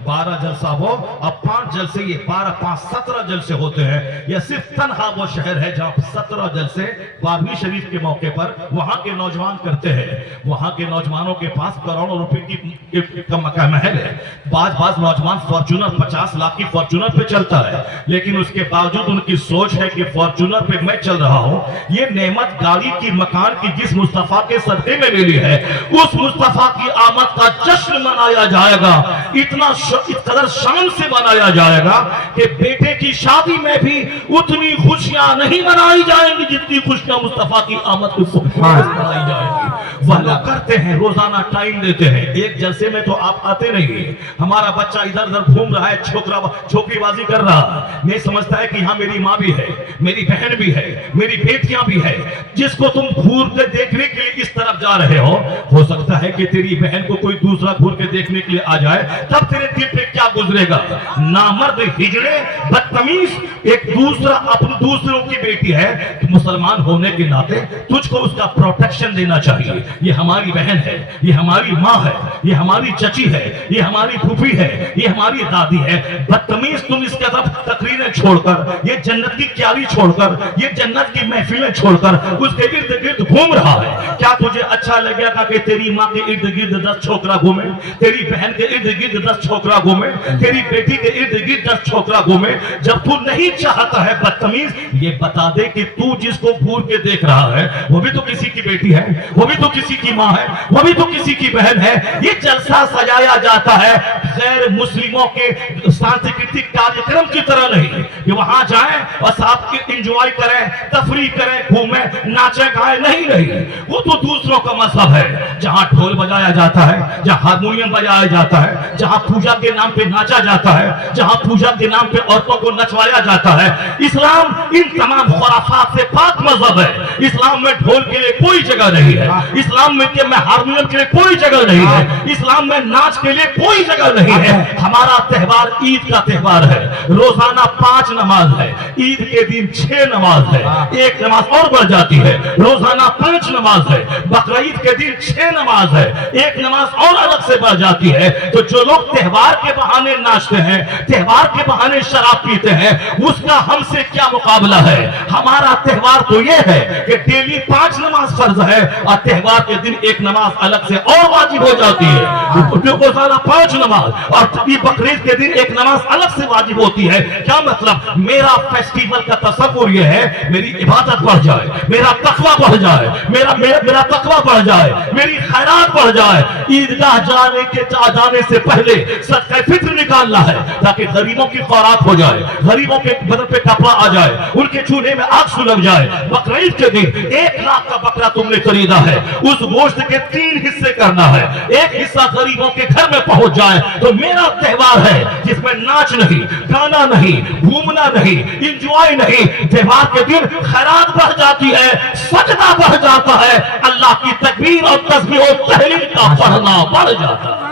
12 जलसा वो और 5 जलसे ये, 12 5 17 जलसे होते हैं। ये सिर्फ तन्हा वो शहर है जहाँ 17 जलसे बारहवीं शरीफ के मौके पर वहां के नौजवान करते हैं। वहां के नौजवानों के पास करोड़ों रुपए की महल है। बाज नौजवान फॉर्च्यूनर 50 लाख की फॉर्च्यूनर पे चलता है, लेकिन उसके बावजूद उनकी सोच है कि फॉर्च्यूनर पे मैं चल रहा हूं, ये नेमत गाड़ी की मकान की जिस मुस्तफा के सदक़े में मिली है, उस मुस्तफा की आमद का जश्न मनाया जाएगा। इतना कदर शान से मनाया जाएगा कि बेटे की शादी में भी उतनी खुशियां नहीं मनाई जाएंगी जितनी खुशियां मुस्तफा की आमद को मनाई जाएंगी। वह लोग करते हैं, रोजाना टाइम देते हैं। एक जलसे में तो आप आते नहीं है। हमारा बच्चा इधर उधर घूम रहा है, छोकरीबाजी कर रहा है, नहीं समझता है कि यहाँ मेरी माँ भी है, मेरी बहन भी है, मेरी बेटियां भी है, जिसको तुम घूर के देखने के लिए इस तरफ जा रहे हो सकता है कि तेरी बहन को कोई दूसरा घूर के देखने के लिए आ जाए, तब तेरे दिल पे क्या गुजरेगा। नामर्द, हिजड़े, बदतमीज, एक दूसरा अपने दूसरों की बेटी है, तो मुसलमान होने के नाते तुझको उसका प्रोटेक्शन देना चाहिए। ये हमारी बहन है, ये हमारी माँ है, ये हमारी चची है, ये हमारी फूफी है, ये हमारी दादी है। बदतमीज, तुम इसके तरफ तकरीरें छोड़कर, ये जन्नत की क्यारी छोड़कर, ये जन्नत की महफिलें छोड़कर उसके इर्द गिर्द घूम रहा है। क्या तुझे अच्छा लगेगा कि तेरी माँ के इर्द गिर्द 10 छोकरा घूमे, तेरी बहन के इर्द गिर्द 10 छोकरा घूमे, तेरी बेटी के इर्द गिर्द 10 छोकरा घूमे? जब तू नहीं चाहता है बदतमीज, ये बता दे कि तू जिसको घूर के देख रहा है वो भी तो किसी की बेटी है, वो भी तो किसी की माँ है, वो भी तो किसी की बहन है। ये जलसा सजाया जाता है गैर मुस्लिमों के सांस्कृतिक कार्यक्रम की तरह नहीं कि वहां जाएं और साथ एंजॉय करें, तफरीह करें, घूमें, नाचे गाए, नहीं। वो तो दूसरों का मजहब है, जहां ढोल बजाया जाता है, जहां हारमोनियम बजाया जाता है, जहां पूजा के नाम पे नाचा जाता है, जहां पूजा के नाम पे औरतों को नचवाया जाता है। इस्लाम इन तमाम खुराफात से पाक मजहब है। इस्लाम में ढोल के लिए कोई जगह नहीं है, इस्लाम में हारमोनियम के लिए कोई जगह नहीं है, इस्लाम में नाच के लिए कोई जगह नहीं है। हमारा त्योहार ईद का त्योहार है, रोजाना 5 नमाज है, ईद के दिन 6 नमाज है, एक नमाज और बढ़ जाती है, रोजाना 5 नमाज है, बकरीद के दिन 6 नमाज है, एक नमाज और अलग से बढ़ जाती है। तो जो लोग त्योहार के बहाने नाचते हैं, त्योहार के बहाने शराब पीते हैं, उसका हमसे क्या मुकाबला है। हमारा त्योहार तो यह है कि डेली 5 नमाज फर्ज है और त्योहार के दिन एक नमाज अलग से और वाजिब हो जाती है। रोजाना 5 नमाज और बकरीद के दिन एक नमाज अलग से वाजिब होती है। क्या मतलब? मेरा फेस्टिवल का तसव्वुर यह है मेरी इबादत बढ़ जाए, मेरा तकवा बढ़ जाए, मेरा तकवा बढ़ जाए, मेरी खैरात बढ़ जाए। ईदगाह जाने से पहले सदका फित्र निकालना है ताकि गरीबों की खुराक हो जाए, गरीबों के बदन पे कपड़ा आ जाए, उनके चूल्हे में आग सुलग जाए। बकरीद के दिन 1 लाख का बकरा तुमने खरीदा है, उस गोश्त के 3 हिस्से करना है, एक हिस्सा गरीबों के घर में पहुंच जाए। तो मेरा त्योहार है जिसमें नाच नहीं, गाना नहीं, घूमना नहीं, इंजॉय नहीं। त्योहार के दिन खैरात बढ़ जाती है, सजदा बढ़ जाता है, अल्लाह की तकबीर और तस्बीह और तहलील का पढ़ना बढ़ जाता है।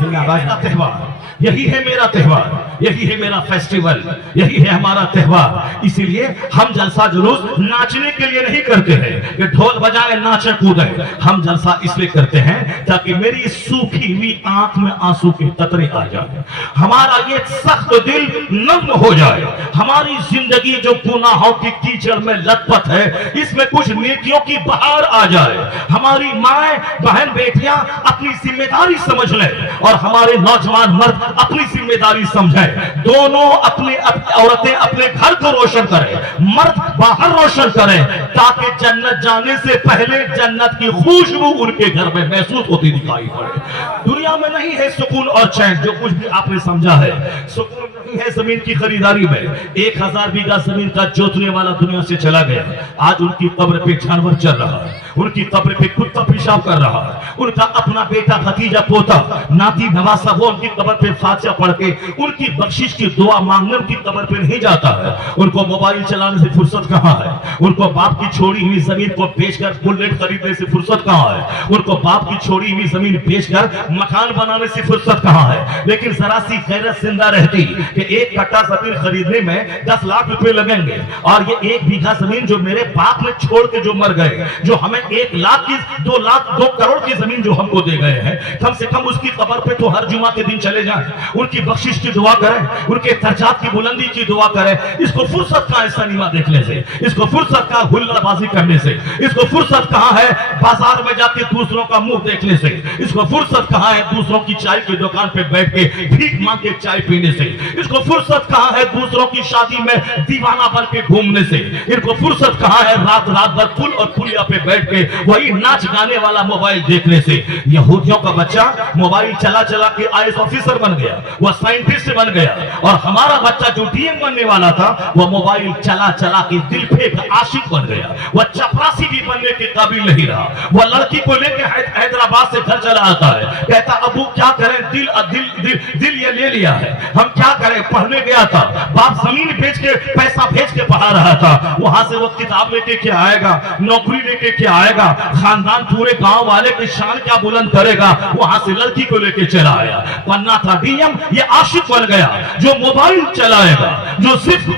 त्योहार यही है मेरा त्योहार, यही है मेरा फेस्टिवल, यही है हमारा त्योहार। इसीलिए हम जलसा जुलूस नाचने के लिए नहीं करते हैं कि ढोल बजाए नाचे कूदे। हम जलसा इसलिए करते हैं ताकि मेरी सूखी हुई आंख में आंसू के कतरे आ जाए, हमारा ये सख्त दिल नर्म हो जाए, हमारी जिंदगी जो गुनाहों की कीचड़ में लथपथ है इसमें कुछ नेकियों की बहार आ जाए, हमारी माएं बहन बेटियां अपनी जिम्मेदारी समझ लें और हमारे नौजवान मर्द अपनी जिम्मेदारी समझे। दोनों अपने औरतें अपने घर को रोशन करें, मर्द बाहर रोशन करें, ताकि जन्नत जाने से पहले जन्नत की खुशबू उनके घर में महसूस होती दिखाई पड़े। दुनिया में नहीं है सुकून और चैन, जो कुछ भी आपने समझा है सुकून नहीं है जमीन की खरीदारी में। 1000 बीघा जमीन का जोतने वाला दुनिया से चला गया, आज उनकी कब्र पे जानवर चल रहा है, उनकी कब्र पे कुत्ता पेशाब कर रहा है, उनका अपना बेटा भतीजा पोता नाती नवासा वो उनकी कब्र पे फातिहा पढ़ के उनकी बख्शिश की दुआ मांगने उनकी कब्र पे नहीं जाता है। उनको मोबाइल चलाने से फुर्सत कहाँ है, उनको बाप की छोड़ी हुई जमीन को बेचकर बुलेट खरीदने से फुर्सत कहाँ है, उनको बाप की छोड़ी हुई जमीन बेचकर मकान बनाने से फुर्सत कहाँ है। लेकिन जरा सी गैरत जिंदा रहती कि 1 कट्टा जमीन खरीदने में 10 लाख रुपए लगेंगे और ये 1 बीघा जमीन जो मेरे बाप ने छोड़ के जो मर गए, जो हमें ہمیں 1 लाख की 2 लाख 2 करोड़ की जमीन जो हमको दे गए हैं, कम से कम उसकी कब्र पे तो हर जुमा के दिन चले जाएं, उनकी बख्शिश की दुआ करें, उनके दर्जात की बुलंदी की दुआ करें। इसको फुर्सत कहाँ है सिनेमा देखने से, इसको फुर्सत कहाँ हुल्लाबाजी करने से, इसको फुर्सत कहाँ है बाजार में जाके दूसरों का मुंह देखने से, इसको फुर्सत कहाँ है दूसरों की चाय की दुकान पे बैठ के भीख मांग के चाय पीने से, इसको फुर्सत कहाँ है दूसरों की शादी में दीवाना बन के घूमने से, इनको फुर्सत कहाँ है रात रात भर पुल और पुलिया पे बैठ के वही नाच गाने वाला मोबाइल देखने से। यहूदियों का बच्चा मोबाइल चला चला के आईएएस ऑफिसर बन गया, वह साइंटिस्ट बन गया, और हमारा बच्चा जो डीएम बनने वाला था वह मोबाइल चला चला के दिल फेंक आशिक बन गया, वह चपरासी भी बनने के काबिल नहीं रहा। वह लड़की को लेके हैदराबाद से घर चला आता है, कहता अबू क्या करें, दिल दिल दिल दिल ये ले लिया है, हम क्या करें। पढ़ने गया था, बाप जमीन बेच के पैसा भेज के पढ़ा रहा था, वहां से वो किताब लेके क्या आएगा, नौकरी लेके क्या आएगा, खानदान पूरे गांव वाले की शान क्या बुलंद करेगा। वहां से लड़की को लेके चला आया, बनना था डीएम, ये आशिक बन गया। जो मोबाइल चलाएगा, जो सिर्फ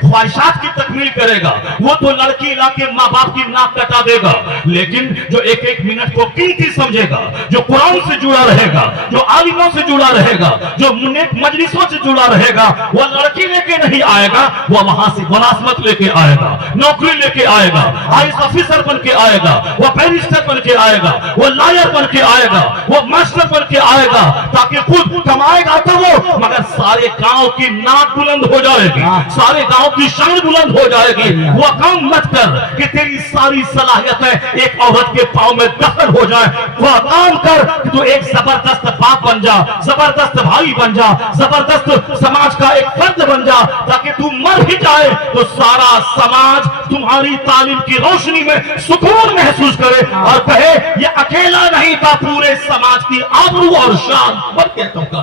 ख्वाहिशात की तकमील करेगा, वो तो लड़की लाके माँ बाप की नाक कटा देगा, लेकिन जो एक एक मिनट को कीमती समझेगा, जो कुरान से जुड़ा रहेगा, जो आलिमों से जुड़ा रहेगा, जो मजलिसों से जुड़ा रहेगा, वो लड़की लेके नहीं आएगा, वो वहां से मुलाजमत लेके आएगा, नौकरी लेके आएगा, आईएएस ऑफिसर बन के आएगा, वो बैरिस्टर बन के आएगा, वो लॉयर बन के आएगा, वो मास्टर बन के आएगा, ताकि खुद कमाएगा तो वो, मगर सारे गांव की नाक बुलंद हो जाएगी, सारे गांव की शान बुलंद हो जाएगी। वो काम मत कर कि तेरी सारी सलाहियतें एक औरत के पांव में दफन हो जाए, वो काम कर कि तू एक जबरदस्त बाप बन जा, जबरदस्त भाई बन जा, जबरदस्त समाज का एक फर्द बन जा, ताकि तू मर ही जाए तो सारा समाज तुम्हारी तालीम की रोशनी में सुकून महसूस करे और कहे ये अकेला नहीं था, पूरे समाज की आबरू और शान बन के चमका,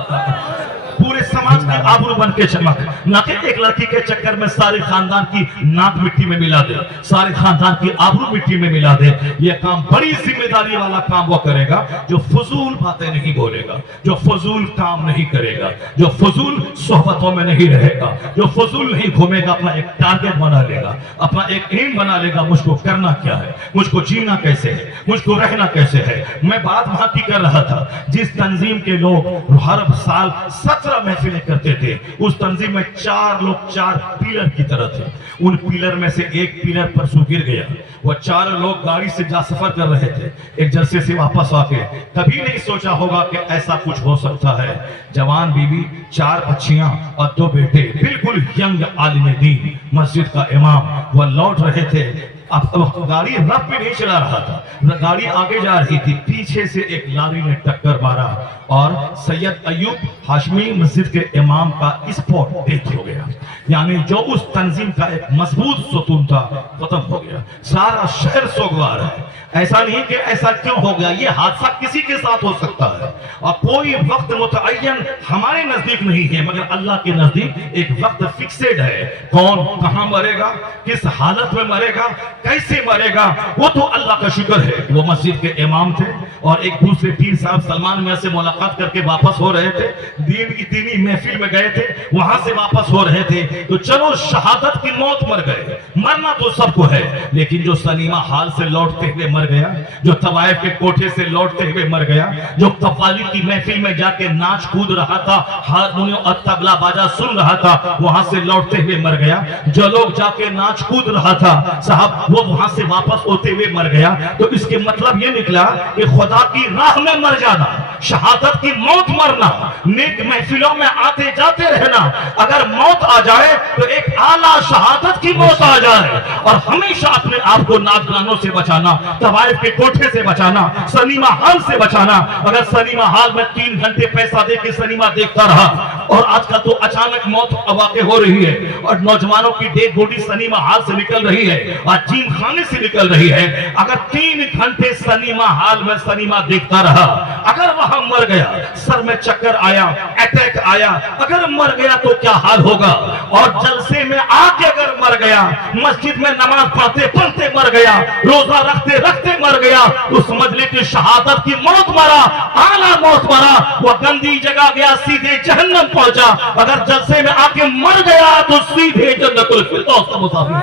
पूरे समाज की आबरू बन के चमक, न कि एक लड़की के चक्कर में सारे खानदान की नाक मिट्टी में मिला दे, सारे खानदान की आबरू मिट्टी में मिला दे। ये काम बड़ी जिम्मेदारी वाला काम वो करेगा जो फजूल बातें नहीं बोलेगा, जो फजूल काम नहीं करेगा, जो फजूल सोहबतों में नहीं रहेगा, जो फजूल नहीं घूमेगा, अपना एक टारगेट बना लेगा, अपना एक एम बना लेगा, मुझको करना क्या है, मुझको जीना कैसे है, मुझको रहना कैसे है। मैं बात वहां की कर रहा था, जिस तंजीम के लोग हर साल 17 महफिलें करते थे, उस तंजीम में 4 लोग 4 पिलर की तरह थे। उन पिलर में से एक पिलर परसों गिर गया, वो 4 लोग गाड़ी से जा सफर कर रहे थे, एक जलसे से वापस आके कभी नहीं सोचा होगा कि ऐसा कुछ हो सकता है। जवान बीवी, 4 बच्चियां और 2 बेटे, बिल्कुल यंग आलिम दीन, मस्जिद का इमाम, वो लौट रहे थे। अब गाड़ी रफ पे नहीं चला रहा था, गाड़ी आगे जा रही थी, पीछे से एक लारी ने टक्कर मारा और सैयद अयूब हाशमी मस्जिद के इमाम का स्पॉट डेथ हो गया। यानी जो उस तंजीम का एक मजबूत सतून था, खत्म हो गया। सारा शहर सोगवार है। ऐसा नहीं कि ऐसा क्यों हो गया, ये हादसा किसी के साथ हो सकता है और कोई वक्त मुतअय्यन हमारे नजदीक नहीं है, मगर अल्लाह के नजदीक एक वक्त फिक्सेड है। कौन कहां मरेगा, किस हालत में मरेगा, कैसे मरेगा, वो तो अल्लाह का शुक्र है। वो मस्जिद के इमाम थे और एक दूसरे पीर साहब सलमान मियां से मुलाकात करके वापस हो रहे थे, दीन की दीनी महफिल में गए थे, वहां से वापस हो रहे थे, तो चलो शहादत की मौत मर गए। मरना तो सबको है, लेकिन जो सनीमा हाल से लौटते हुए मर गया, जो तवाइफ के कोठे से लौटते हुए मर गया, जो कव्वाली की महफिल में जाके नाच कूद रहा था, हारमोनियम और तबला बाजा सुन रहा था, वहां से लौटते हुए मर गया। जो लोग जाके नाच कूद रहा था साहब, वो वहां से वापस होते हुए मर गया। तो इसके मतलब ये निकला कि खुदा की राह में मर जाना, शहादत की मौत मरना, नेक महफिलों में आते जाते रहना, अगर मौत आ जाए तो एक आला शहादत की मौत आ जाए। और हमेशा अपने आप को नाच गानों से बचाना, तवाइफ के कोठे से बचाना, सनीमा हाल से बचाना। अगर सनीमा हाल में 3 घंटे पैसा दे के सनीमा देखता रहा, और आजकल तो अचानक मौत वाक़ई हो रही है और नौजवानों की डेड बॉडी सनीमा हाल से निकल रही है और जिम खाने से निकल रही है। अगर 3 घंटे सनीमा हाल में सनीमा देखता रहा, अगर वहां मर गया, सर में चक्कर आया, अटैक आया, अगर मर गया तो क्या हाल होगा। और जलसे में आके अगर मर गया, मस्जिद में नमाज पढ़ते पढ़ते मर गया, रोजा रखते रखते मर गया, तो समझ ले कि शहादत की मौत मरा, आला मौत मरा। वो गंदी जगह गया, सीधे जहन्नम पहुंचा, अगर जलसे में आके मर गया तो सीधे जन्नतुल फिरदौस का मुसाफिर।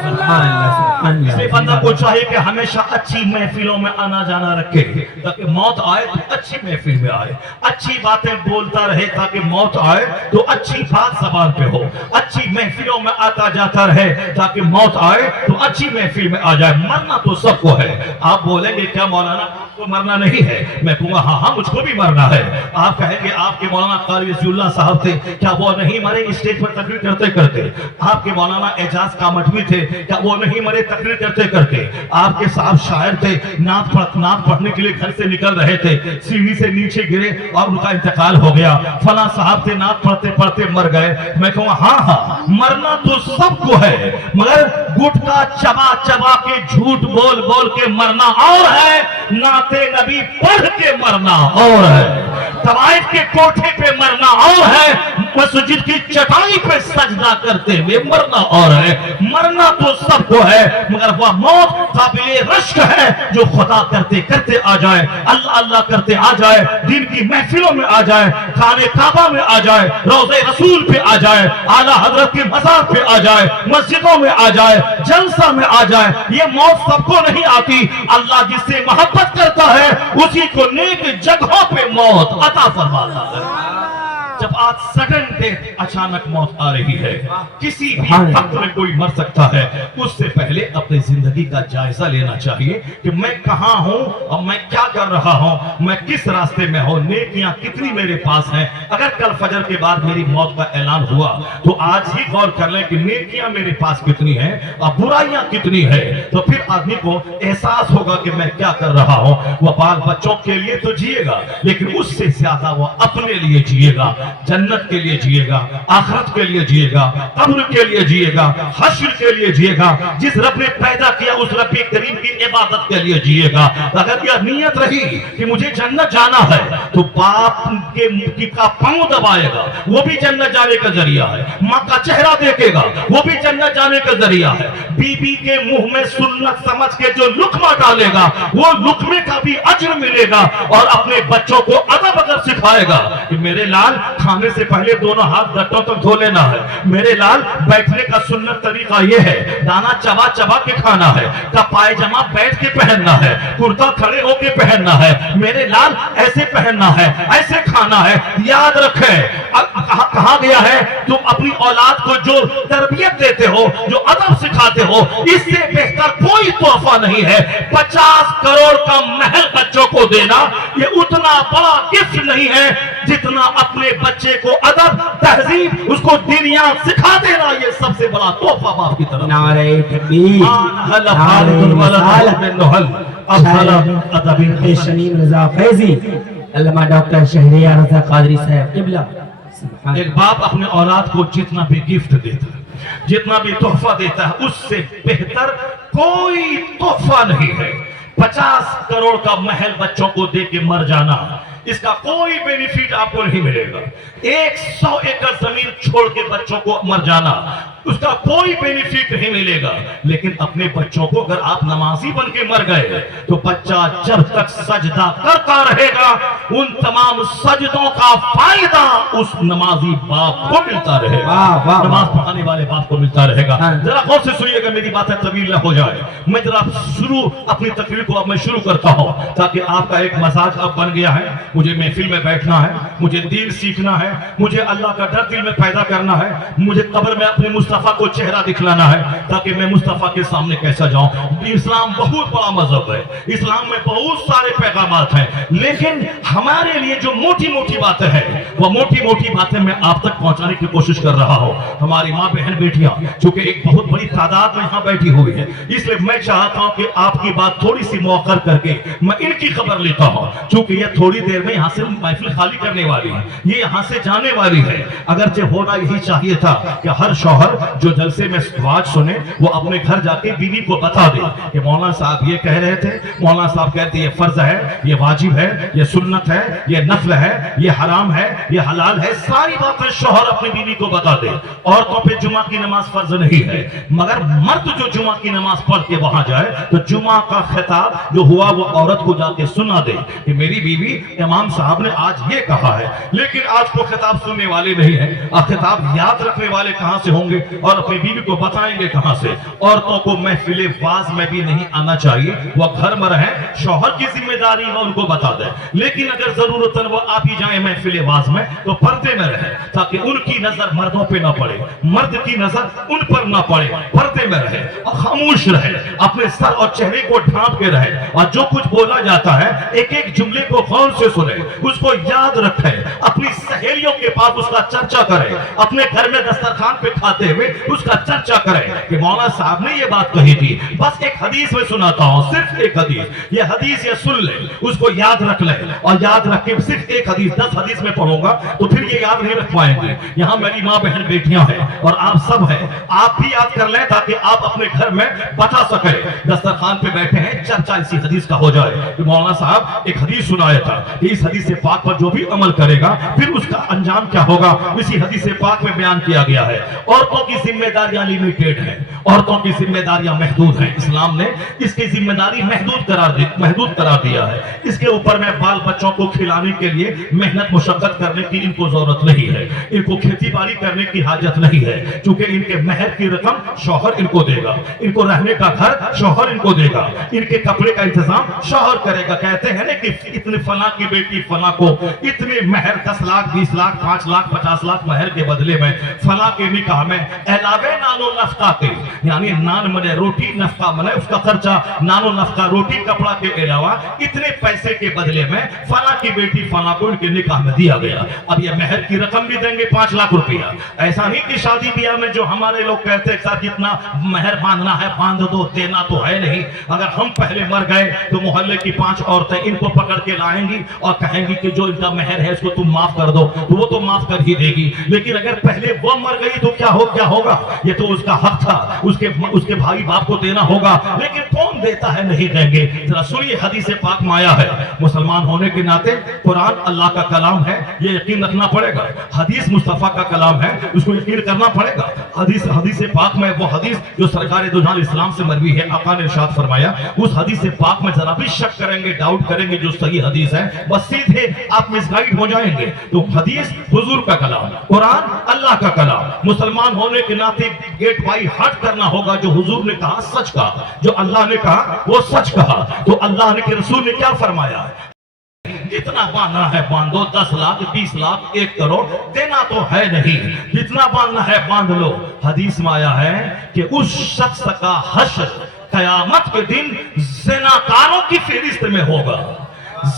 इसलिए बंदा को चाहिए कि हमेशा अच्छी महफिलों में आना जाना रखे, ताकि मौत आए तो अच्छी महफिल में आए, अच्छी बातें बोलता रहे, ताकि मौत आए तो अच्छी बात ज़बान पे हो, अच्छी महफिलों में आता जाता रहे, ताकि मौत आए तो अच्छी महफिल में आ जाए। मरना तो सबको है। आप बोलेंगे क्या मौलाना आपको मरना नहीं है? मैं कहूँगा हाँ हाँ मुझको भी मरना है। आप कहेंगे आपके मौलाना कारी रसूलुल्लाह साहब थे, क्या वो नहीं मरे स्टेज पर तकरीर करते करते? आपके मौलाना एजाज कामठवी थे, क्या वो नहीं मरे तकरीर करते करते? आपके साहब शायर थे, नात पढ़ने के लिए घर से निकल रहे थे, सीढ़ी से नीचे गिरे और उनका इंतकाल हो गया। फला साहब थे, नात पढ़ते पढ़ते मर गए। मैं कहूँगा हाँ हाँ मरना तो सबको है, मगर गुटका चबा चबा के झूठ बोल बोल के मरना और है, नाते नबी पढ़ के मरना और है, तवाइफ के कोठे पे मरना और है, मस्जिद की चटाई पे सजदा करते हुए मरना और है। मरना तो सबको है, मगर वह मौत काबिले रश्क है जो खुदा करते करते आ जाए, अल्लाह अल्लाह करते आ जाए, दिन की महफिलों में आ जाए, खाने काबा में आ जाए, रोज़े रसूल पे आ जाए, आला हजरत के मज़ार पे आ जाए, मस्जिदों में आ जाए, जलसा में आ जाए। ये मौत सबको नहीं आती। अल्लाह जिससे मोहब्बत करता है उसी को नेक जगहों पे मौत अता फरमाता है। जब आज सडन डेथ अचानक मौत आ रही है, किसी भी वक्त में कोई मर सकता है, उससे पहले अपनी जिंदगी का जायजा लेना चाहिए कि मैं कहां हूं और मैं क्या कर रहा हूं, मैं किस रास्ते में हूं, नेकियां कितनी मेरे पास हैं। अगर कल फजर के बाद मेरी मौत का ऐलान हुआ तो आज ही गौर कर लें कि नेकियां मेरे पास कितनी हैं और बुराइयां कितनी है, तो फिर आदमी को एहसास होगा कि मैं क्या कर रहा हूं। वह बाल बच्चों के लिए तो जिएगा, लेकिन उससे ज्यादा वह अपने लिए जिएगा, जन्नत के लिए जिएगा, आखिरत के लिए जिएगा, कब्र के लिए जिएगा, हश्र के लिए जिएगा। जिस रब ने पैदा किया उस रब करीम की इबादत के लिए जिएगा। अगर यह नियत रही कि मुझे जन्नत जाना है तो बाप के मुंह का पांव दबाएगा, वो भी जन्नत जाने का जरिया है। माँ का चेहरा देखेगा, वो भी जन्नत जाने का जरिया है। बीबी के मुंह में सुन्नत समझ के जो लुकमा डालेगा वो लुकमे का भी अज्र मिलेगा। और अपने बच्चों को अदब अगर सिखाएगा कि मेरे लाल खाने से पहले दोनों हाथ गट्टों तक धो लेना है, मेरे लाल बैठने का सुन्नत तरीका ये है, दाना चबा चबा के खाना है, का पायजामा बैठ के पहनना है, कुर्ता खड़े होके पहनना है, मेरे लाल ऐसे पहनना है, ऐसे खाना है। याद रखें कहा गया है तुम अपनी औलाद को जो तरबियत देते हो, जो अदब सिखाते हो, इससे बेहतर कोई तोहफा नहीं है। 50 करोड़ का महल बच्चों को देना ये उतना बड़ा गिफ्ट नहीं है जितना अपने बच्चे को अदब तहजीब उसको दीनिया सिखा देना ये सबसे बड़ा तोहफा बाप की तरफ। नारे तकबीर, शनीम रजा फैजी, अल्लामा डॉक्टर शहरियार रजा कादरी साहब किबला। एक बाप अपने औलाद को जितना भी गिफ्ट देता है, जितना भी तोहफा देता है, उससे बेहतर कोई तोहफा नहीं है। 50 करोड़ का महल बच्चों को दे के मर जाना, इसका कोई बेनिफिट आपको नहीं मिलेगा। 100 एकड़ जमीन छोड़ के बच्चों को मर जाना, उसका कोई बेनिफिट नहीं मिलेगा। लेकिन अपने बच्चों को अगर आप नमाजी बन के मर गए तो बच्चा जब तक सजदा करता रहेगा उन तमाम सजदों का फायदा उस नमाजी बाप को मिलता रहेगा, नमाज पढ़ाने वाले बाप को मिलता रहेगा। जरा गौर से सुनिएगा, मेरी बातें तवील न हो जाए। मैं जरा अपनी तकरीर को अब मैं शुरू करता हूँ ताकि आपका एक मजाज अब बन गया है। मुझे महफिल में बैठना है, मुझे दीन सीखना है, मुझे अल्लाह का डर दिल में पैदा करना है, मुझे कब्र में अपने मुस्तफा को चेहरा दिखलाना है ताकि मैं मुस्तफा के सामने कैसा जाऊं। इस्लाम बहुत बड़ा मजहब है, इस्लाम में बहुत सारे पैगामात हैं, लेकिन हमारे लिए जो मोटी मोटी बातें हैं वह मोटी मोटी बातें मैं आप तक पहुंचाने की कोशिश कर रहा हूं। हमारी माँ बहन बेटियां चूंकि एक बहुत बड़ी तादाद में यहाँ बैठी हुई है, इसलिए मैं चाहता हूं कि आपकी बात थोड़ी सी मौखर करके मैं इनकी खबर लेता हूं। चूंकि ये थोड़ी देर में यहाँ से महफिल खाली करने वाली है, ये यहाँ से जाने वाली है। अगरचे होना यही चाहिए था कि हर शौहर जो जलसे में वाज सुने वो अपने घर जाके बीवी को बता दे कि मौलाना साहब ये कह रहे थे, मौलाना साहब कहते ये फर्ज है, ये वाजिब है, ये सुन्नत है, ये नफल है, ये हराम है, ये हलाल है, सारी बातें शौहर अपनी बीवी को बता दे। औरतों पे जुमा की नमाज फर्ज नहीं है, मगर मर्द जो जुमा की नमाज पढ़ के वहां जाए तो जुमा का खिताब जो हुआ वो औरत को जाके सुना दे कि मेरी बीवी इमाम साहब ने आज ये कहा है। लेकिन आज को खिताब सुनने वाले नहीं है, अब खिताब याद रखने वाले कहां से होंगे और अपनी बीवी को बताएंगे कहां से। औरतों को महफिल वाज में भी नहीं आना चाहिए, वो घर में रहे, शौहर की जिम्मेदारी वो उनको बता दे। लेकिन अगर जरूरतन वो आप ही जाए महफिल वाज में तो पर्दे में रहे, ताकि उनकी नजर मर्दों पे ना पड़े, मर्द की नजर उन पर ना पड़े, पर्दे में रहे और खामोश रहे, अपने सर और चेहरे को ढांप के रहे और जो कुछ बोला जाता है एक एक जुमले को गौर से सुने, उसको याद रखे, अपनी सहेलियों के पास उसका चर्चा करे, अपने घर में दस्तरखान पे खाते हुए उसका चर्चा करे कि मौलाना साहब ने ये बात कही थी। बस एक हदीस में सुनाता हूं, सिर्फ एक हदीस, ये हदीस ये सुन ले, उसको याद रख ले और याद रख के सिर्फ एक हदीस, 10 हदीस में पढ़ूंगा तो फिर ये याद नहीं रख पाएंगे। यहाँ मेरी माँ बहन बेटियां हैं और आप सब हैं, आप भी याद कर लें ताकि आप अपने घर में बता सके। दस्तरखान पे बैठे हैं, चर्चा इसी हदीस का हो जाए कि मौलाना साहब एक हदीस सुनाया था कि इस हदीस से पाक पर जो भी अमल करेगा फिर उसका अंजाम क्या होगा, इसी हदीस से पाक में बयान किया गया है। औरतों की जिम्मेदारियां लिमिटेड हैं, औरतों की जिम्मेदारियां महदूद हैं। इस्लाम ने इसकी जिम्मेदारी महदूद करार दिया है। इसके ऊपर में बाल बच्चों को खिलाने के लिए मेहनत मुशक्कत करने की इनको जरूरत नहीं है, इनको खेती बाड़ी करने की हाजत नहीं है, क्योंकि इनके महर की रकम शौहर इनको देगा, इनको रहने का घर शौहर इनको देगा, इनके कपड़े का इंतजाम शौहर करेगा। कहते हैं ना कि इतने फला की बेटी फला को इतने महर 10 लाख 20 लाख 5 लाख 50 लाख महर के बदले में फला के निकाह में अलावे नानो नफ्का के, यानी नान मने रोटी, नफ्का मने उसका खर्चा, नानो नफ्का रोटी कपड़ा के अलावा इतने पैसे के बदले में फला की बेटी फला को इनके निकाह में दिया गया। अब ये महर की रकम भी देंगे 5 लाख रुपया। ऐसा नहीं कि शादी ब्याह में जो हमारे लोग कहते हैं सर जितना महर बांधना है बांध दो, देना तो है नहीं। अगर हम पहले मर गए तो मोहल्ले की 5 औरतें इनको पकड़ के लाएंगी और कहेंगी कि जो इनका महर है इसको तुम माफ कर दो, तो वो तो माफ कर ही देगी। लेकिन अगर पहले वो मर गई तो क्या होगा? ये तो उसका हक था, उसके भाई बाप को देना होगा, लेकिन कौन देता है? नहीं देंगे। जरा सुनिए, हदीस पाक में आया है, मुसलमान होने के नाते कुरान अल्लाह का कलाम है, ये यकीन रखना पड़ेगा। हदीस मुस्तफा का कलाम है, उसको यकीन करना पड़ेगा। हदीस पाक में वो हदीस जो सरकार दो जहां इस्लाम से मरवी है, आका ने इरशाद फरमाया, उस हदीस पाक में जरा भी शक करेंगे, डाउट करेंगे जो सही हदीस है, बस सीधे आप मिसगाइड हो जाएंगे। तो हदीस हुजूर का कलाम, कुरान अल्लाह का कलाम, मुसलमान होने के नाते गेट बाई हार्ट करना होगा। जो हुजूर ने कहा सच कहा, जो अल्लाह ने कहा वो सच कहा। तो अल्लाह ने के रसूल ने क्या फरमाया है? जितना बांधना है बांधो, 10 लाख 20 लाख 1 करोड़ देना तो है नहीं, जितना बांधना है बांध लो। हदीस में आया है कि उस शख्स का हश्र कयामत के दिन ज़िनाकारों की फहरिस्त में होगा,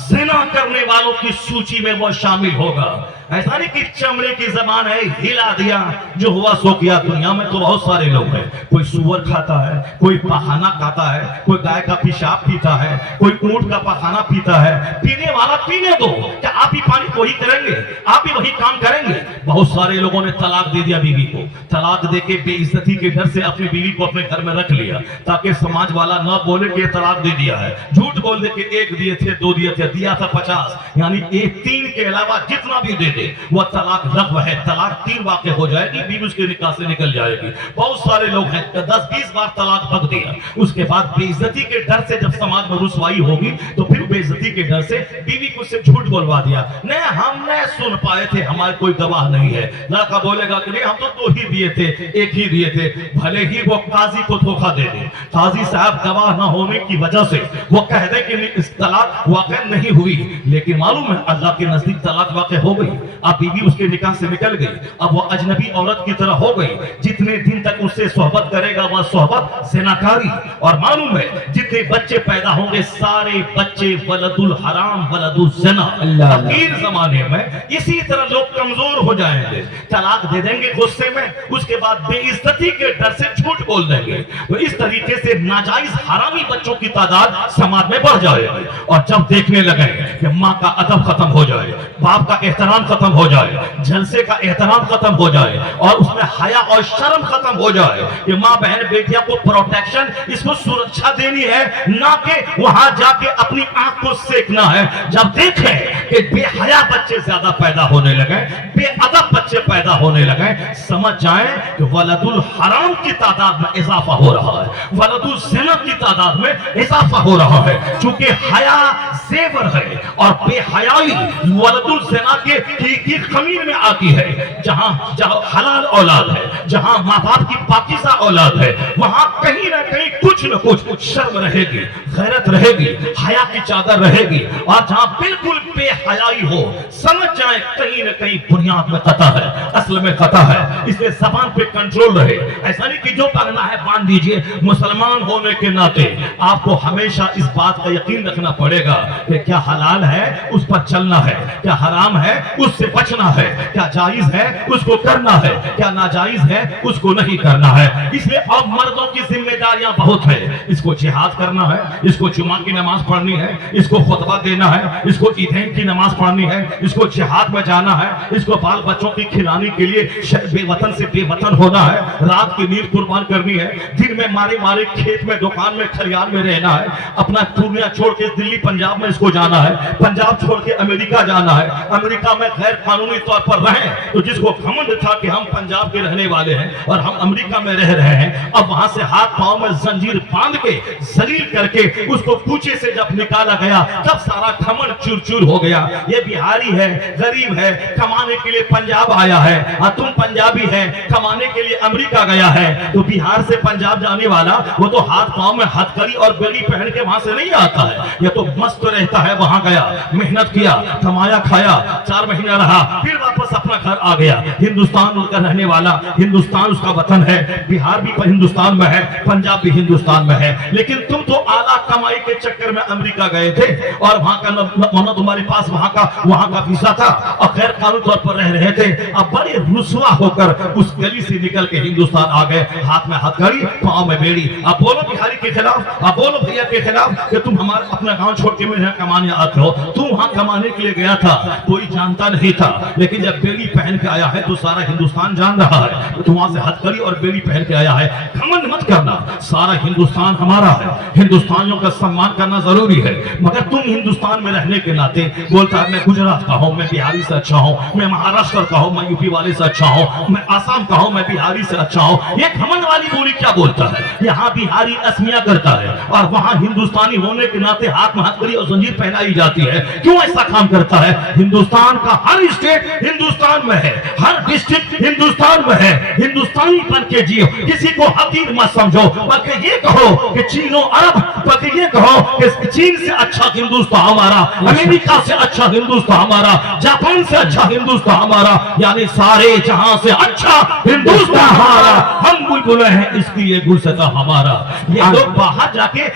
ज़िना करने वालों की सूची में वो शामिल होगा। ऐसा नहीं कि चमड़े की जबान है, हिला दिया, जो हुआ सो किया। दुनिया में तो बहुत सारे लोग हैं, कोई सुअर खाता है, कोई पखाना खाता है, कोई गाय का पेशाब पीता है, कोई ऊंट का पखाना पीता है। पीने वाला पीने दो, क्या आप ही पानी को ही करेंगे? आप ही वही काम करेंगे? बहुत सारे लोगों ने तलाक दे दिया बीवी को, तलाक दे के बेइज्जती के डर से अपनी बीवी को अपने घर में रख लिया ताकि समाज वाला न बोले कि तलाक दे दिया है। झूठ बोल दे कि 1 दिए थे 2 दिए थे, दिया था 50, यानी 3 के अलावा जितना भी दे दे वो तलाक लग़्व है। तलाक 3 वाक़ हो जाएगी, बीवी उसके निकाह से निकल जाएगी। बहुत सारे लोग हैं 10-20 बार तलाक बक दिया, उसके बाद बेइज्जती के डर से जब समाज में रुसवाई होगी तो फिर बेइज्जती के डर से बीवी को से झूठ बोलवा दिया। नहीं, हम नहीं सुन पाए थे, हमारे कोई गवाह नहीं है। लड़का बोलेगा कि नहीं हम तो 2 ही दिए थे, 1 ही दिए थे, भले ही वो काजी को धोखा दे दे, काजी साहब गवाह न होने की वजह से वो कह दे कि इस तलाक वाक़ई नहीं हुई, लेकिन मालूम है अल्लाह के नजदीक तलाक वाक़ई हो गई। अब बीवी उसके निकाह से निकल गई, अब वो अजनबी औरत की तरह हो गई। जितने दिन तक उससे सोहबत करेगा वह सोहबत ज़िनाकारी। और मालूम है जितने बच्चे पैदा होंगे सारे बच्चे वलदुल हराम वलदुल ज़िना। आखिर जमाने में इसी तरह लोग कमजोर हो जाएंगे, तलाक दे देंगे गुस्से में, उसके बाद बेइज्जती के डर से झूठ बोल देंगे। तो इस तरीके से नाजायज हरामी बच्चों की तादाद समाज में बढ़ जाएगी। और जब देखने लगे कि माँ का अदब खत्म हो जाए, बाप का एहतराम खत्म हो जाए, जलसे का एहतराम खत्म हो जाए और उसमें हया और शर्म खत्म हो जाए कि माँ बहन बेटियां को प्रोटेक्शन, इसको सुरक्षा देनी है, ना कि वहां जाके अपनी आंख को सेकना है। जब देखें कि बेहया बच्चे ज्यादा पैदा होने लगे, बेअदब बच्चे पैदा होने लगे, समझ जाएं कि वलदुल हराम की तादाद में इजाफा हो रहा है, वलदुल ज़िना की तादाद में इजाफा हो रहा है। चूंकि हया जेवर है और बेहयाई वलदुल ज़िना की खमीर में आती है। जहां हलाल औलाद है, जहां माँ बाप की पाकीज़ा औलाद है, वहां कहीं ना कहीं कुछ न कुछ शर्म रहेगी, गैरत रहेगी, हया की चादर रहेगी। और जहां बिल्कुल बेहयाई हो, समझ जाए कहीं ना कहीं बुनियाद में खता है, असल में खता है। इसलिए जबान पे कंट्रोल रहे। ऐसा नहीं कि जो करना है बांध दीजिए। मुसलमान होने के नाते आपको हमेशा इस बात का यकीन रखना पड़ेगा कि क्या हलाल है उस पर चलना है, क्या हराम है उससे बचना है, क्या जायज है उसको करना है, क्या नाजायज है उसको नहीं करना है। इसलिए अब मर्दों की जिम्मेदारियां बहुत है। इसको जिहाद करना है, इसको जुमा की नमाज पढ़नी है, इसको खुतबा देना है, इसको ईदैन की नमाज पढ़नी है, इसको जिहाद में जाना है, इसको बाल बच्चों की खिलाने के लिए बेवतन से बेवतन होना है, रात की नींद कुर्बान करनी है, दिन में मारे मारे खेत में, दुकान में, खलियान में रहना है, अपना पूर्णिया छोड़ के दिल्ली पंजाब में इसको जाना है, पंजाब छोड़ के अमेरिका जाना है, अमेरिका में गैर कानूनी तौर पर रहें तो जिसको घमंड था कि हम पंजाब के रहने वाले हैं और हम अमेरिका में रह रहे हैं, अब वहां से हाथ पांव में जंजीर बांध के जलील करके उसको कूचे से जब निकाला गया तब सारा घमंड चूर चूर हो गया। ये बिहारी है, गरीब है, कमाने के लिए पंजाब आया है, और तुम पंजाबी है, कमाने के लिए अमेरिका गया है। तो बिहार से पंजाब जाने वाला वो तो हाथ पांव में हथकड़ी और बेड़ी पहन के वहां से नहीं आता है, ये तो मस्त रहता है। वहां गया, मेहनत किया, कमाया, खाया, 4 महीना रहा, फिर वापस अपना घर आ गया। हिंदुस्तान का रहने वाला, हिंदुस्तान उसका वतन है, बिहार भी हिंदुस्तान में है, पंजाब भी हिंदुस्तान में है। लेकिन तुम तो आला कमाई के चक्कर में अमेरिका गए थे और वहां का न तुम्हारे पास वहां का वीजा था और गैर कानूनी तौर पर रह रहे थे। अब बड़े रुसवा होकर उस गली से निकल के हिंदुस्तान आ गए, हाथ में हथकड़ी, पांव में बेड़ी। अब बोलो बिहारी के खिलाफ, अब बोलो भैया के खिलाफ कि तुम हमारे अपना गांव छोड़ के मेरे कमाने आते हो। तुम वहां कमाने के लिए गया था, कोई जानता नहीं था, लेकिन जब बेड़ी पहन के आया है तो सारा हिंदुस्तान जान रहा है। तो तुम वहां से हथकड़ी और बेड़ी पहन के आया है, घमंड मत करना, सारा हिंदुस्तान हमारा है, हिंदुस्तानियों का सम्मान करना जरूरी है। मगर तुम हिंदुस्तान में रहने के नाते बोलता है मैं गुजरात का हूं, मैं बिहारी से अच्छा हूं, मैं महाराष्ट्र का हूं, मैं यूपी वाले से अच्छा हूं, मैं आसाम का हूं, मैं बिहारी से अच्छा हूं। ये घमंड वाली बोली क्या बोलता है? यहाँ बिहारी असमिया करता है और वहां हिंदुस्तानी होने के नाते हाथ में हथकड़ी और जंजीर पहनाई जाती है। क्यों ऐसा काम करता है? हिंदुस्तान का हर स्टेट हिंदुस्तान में है, हर डिस्ट्रिक्ट हिंदुस्तान में है। हिंदुस्तानी बन के जियो, किसी को हकीर मत समझो, बल्कि ये कहो कि चीनो अरब, बल्कि ये कहो कि चीन से अच्छा हिंदुस्तान हमारा, अमेरिका से अच्छा हिंदुस्तान हमारा, जापान से अच्छा हिंदुस्तान हमारा, यानी सारे जहां से अच्छा हिंदुस्तान हमारा। हम बुलबुलें हैं इसकी ये गुलशता हमारा। ये लोग बाहर जाके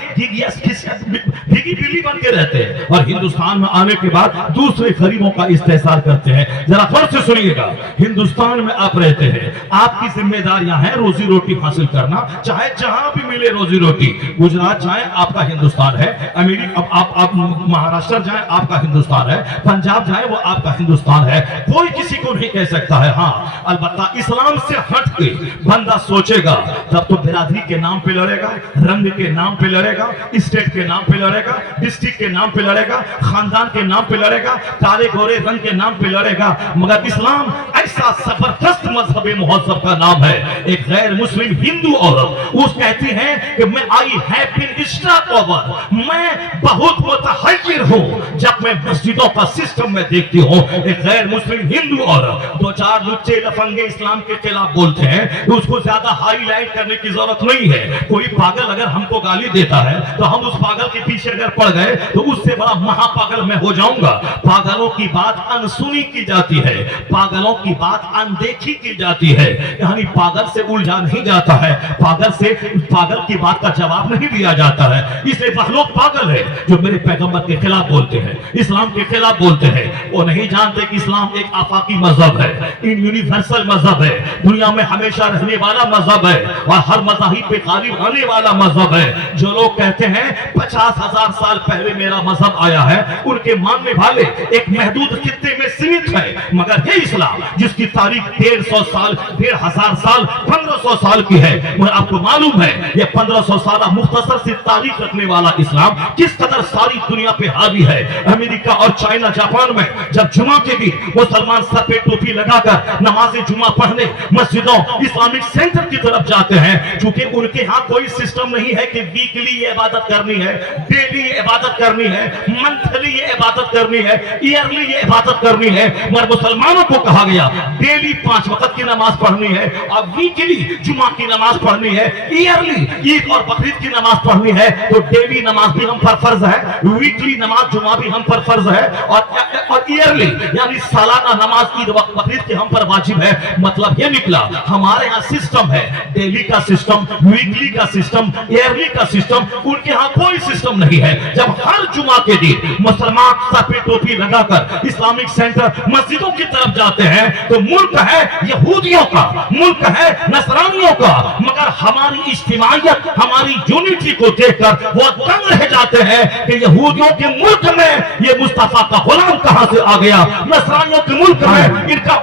भीगी बिल्ली बन के रहते हैं और हिंदुस्तान में आने के बाद दूसरे गरीबों का इस्तेहसाल करते हैं। जरा गौर से सुनिएगा, हिंदुस्तान में आप रहते हैं, आपकी जिम्मेदारियां हैं रोजी रोटी हासिल करना, चाहे जहां भी मिले रोजी रोटी। गुजरात जाए आपका हिंदुस्तान है, अमेरिका आप महाराष्ट्र जाए आपका हिंदुस्तान है, पंजाब जाए वो आपका हिंदुस्तान है। कोई किसी को नहीं कह सकता है। हाँ, अलबत्ता इस्लाम से हट के बंदा सोचेगा तब तो बिरादरी के नाम पे लड़ेगा, रंग के नाम पे लड़ेगा, स्टेट के नाम पे लड़ेगा, डिस्ट्रिक्ट के नाम पे लड़ेगा, खानदान के नाम पे लड़ेगा, काले गोरे रंग के नाम पे लड़ेगा। मगर इस्लाम ऐसा जबरदस्त मजहब मुहज्जब का नाम है। एक गैर मुस्लिम हिंदू औरत उस कहती है कि मैं I have been struck over, मैं बहुत मुतहय्यर हूं जब मैं मस्जिदों का सिस्टम में देखती हूं। एक गैर मुस्लिम हिंदू औरत, 2-4 लुच्चे लफंगे इस्लाम के खिलाफ बोलते हैं तो उसको ज्यादा हाईलाइट करने की जरूरत नहीं है। कोई पागल अगर हमको गाली देता है तो हम उस पागल के पीछे अगर पड़ गए तो उससे बड़ा महापागल मैं हो जाऊंगा। पागलों की बात अनसुनी की जाती है, पागलों की बात अनदेखी की जाती है, यानी पागल से उलझा नहीं जाता है, पागल की बात का जवाब नहीं दिया जाता है। इसलिए वह लोग पागल है जो मेरे पैगंबर के खिलाफ बोलते हैं, इस्लाम के खिलाफ बोलते हैं। वो नहीं जानते कि इस्लाम एक आफाकी मजहब मजहब है, यूनिवर्सल मजहब है, दुनिया में हमेशा रहने वाला मजहब है और हर मज़ाहिब पे गालिब आने वाला मजहब है। जो लोग कहते हैं 50,000 साल पहले मेरा मजहब आया है, उनके मानने वाले एक महदूद खित्ते में सीमित है, मगर ये इस्लाम जिसकी तारीख 1,500 साल, 1,500 साल, 1,500 साल की है, मगर आपको मालूम है ये 1,500 साल मुख्तसर सी तारीख रखने वाला इस्लाम किस कदर सारी दुनिया पे हावी है। अमेरिका और चाइना, जापान में जब जुमा के दिन मुसलमान सर पे टोपी लगाकर नमाज जुमा पढ़ने मस्जिदों, इस्लामिक सेंटर की तरफ जाते हैं, चूंकि उनके यहाँ कोई सिस्टम नहीं है कि वीकली ये इबादत करनी है, डेली ये इबादत करनी है, मंथली ये इबादत करनी है, ईयरली ये इबादत करनी है, मगर मुसलमानों को कहा गया डेली 5 वक्त की नमाज पढ़नी है और वीकली जुमा की नमाज पढ़नी है, ईयरली ईद और बकरीद की नमाज पढ़नी है। तो डेली नमाज भी हम पर फर्ज है, वीकली नमाज जुमा भी हम पर फर्ज है और ईयरली यानी सालाना नमाज ईद वक्त बकरीद की हम पर वाजिब है। मतलब ये निकला हमारे यहाँ सिस्टम है, डेली का सिस्टम, वीकली का सिस्टम, ईयरली का सिस्टम, उनके यहाँ कोई सिस्टम नहीं है। जब हर जुमा के दिन मुसलमान सर पे टोपी लगाकर इस्लामिक सेंटर मस्जिदों की तरफ जाते हैं तो मुल्क है यहूदियों का, मुल्क है नसरानियों का, मगर हमारी इज्तिमाइयत, हमारी यूनिटी को देखकर वो दंग रह जाते हैं कि यहूदियों के मुल्क में ये मुस्तफा का गुलाम कहां से आ गया, नसरानियों के मुल्क में इनका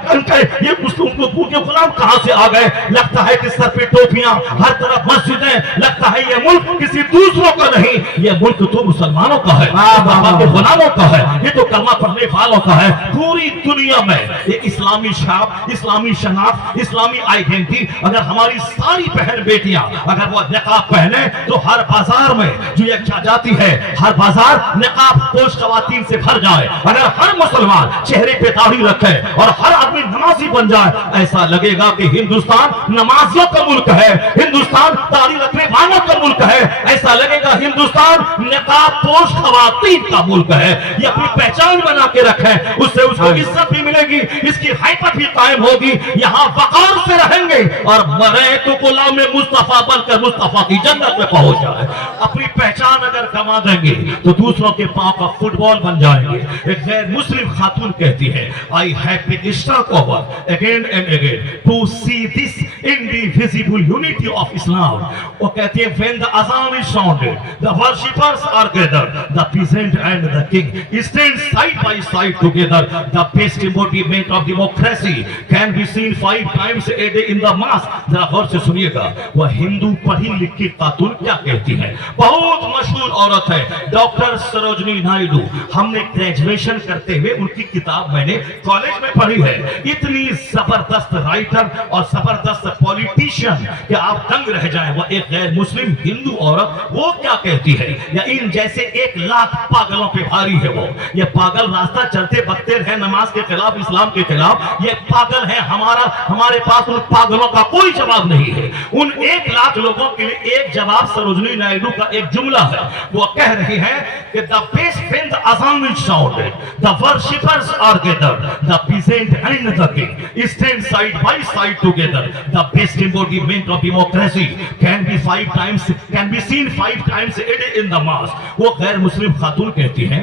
ये गुलाम कहां से आ गए। लगता है कि सर पे टोपियां, हर तरफ मस्जिदें, लगता है ये मुल्क किसी दूसरों का नहीं, ये मुल्क तो मुसलमानों का है, के गुलामों का है, ये तो कलमा पढ़ने वालों का है। पूरी दुनिया में ये इस्लामी शाब, इस्लामी शनाख्त, इस्लामी आइडेंटिटी, अगर हमारी सारी बहन बेटियां अगर वो निकाब पहने तो हर बाजार में जो ये जाती है, हर बाजार निकाब पोश खवातीन से भर जाए। अगर हर मुसलमान चेहरे पे दाढ़ी रखे और हर आदमी नमाजी बन जाए, ऐसा लगेगा कि हिंदुस्तान नमाजियों का मुल्क है, हिंदुस्तान दाढ़ी रखने वालों का मुल्क है, ऐसा लगेगा हिंदुस्तान निकाब पोश खवातीन का मुल्क है। ये अपनी पहचान बना के रखे, उससे उसको इज्जत भी मिलेगी, इसकी हैबत भी कायम होगी, यहाँ वकार से रहेंगे और मरे तो गुलाम मुस्तफा बनकर मुस्तफा की जन्नत में पहुंच जाए। अपनी पहचान अगर कमा देंगे तो दूसरों के पांव का फुटबॉल बन जाएंगे। एक गैर मुस्लिम खातून कहती है, I have been struck over again and again to see this indivisible unity of Islam. वो कहती है, when the azan is sounded, the worshippers are gathered, the peasant and the king stand side by side together. The best embodiment of democracy can be seen 5 times a day in the mosque. जरा गौर से सुनिएगा, वह हिंदू पढ़ी लिखी खातून क्या कहती है। बहुत मशहूर औरत है, डॉक्टर सरोजनी नायडू। हमने ग्रेजुएशन करते हुए उनकी किताब मैंने कॉलेज में पढ़ी है। इतनी जबरदस्त राइटर और जबरदस्त पॉलिटिशियन कि आप दंग रह जाएं। वह एक गैर मुस्लिम हिंदू औरत, वो क्या कहती है, या इन जैसे 1 लाख पागलों पे भारी है वो। ये पागल रास्ता चलते बकते रहे नमाज के खिलाफ, इस्लाम के खिलाफ, ये पागल है। हमारे पास उन पागलों का कोई जवाब नहीं है। उन 1 लाख लोगों के लिए एक जवाब सरोजनी नायडू का एक जुमला है। वो कह रही है कि the best when the azan is sounded, the worshippers are gathered, the peasant and the king stand side by side together. The best embodiment of democracy can be seen 5 times a day in the mosque. वो गैर मुस्लिम खातून कहती हैं,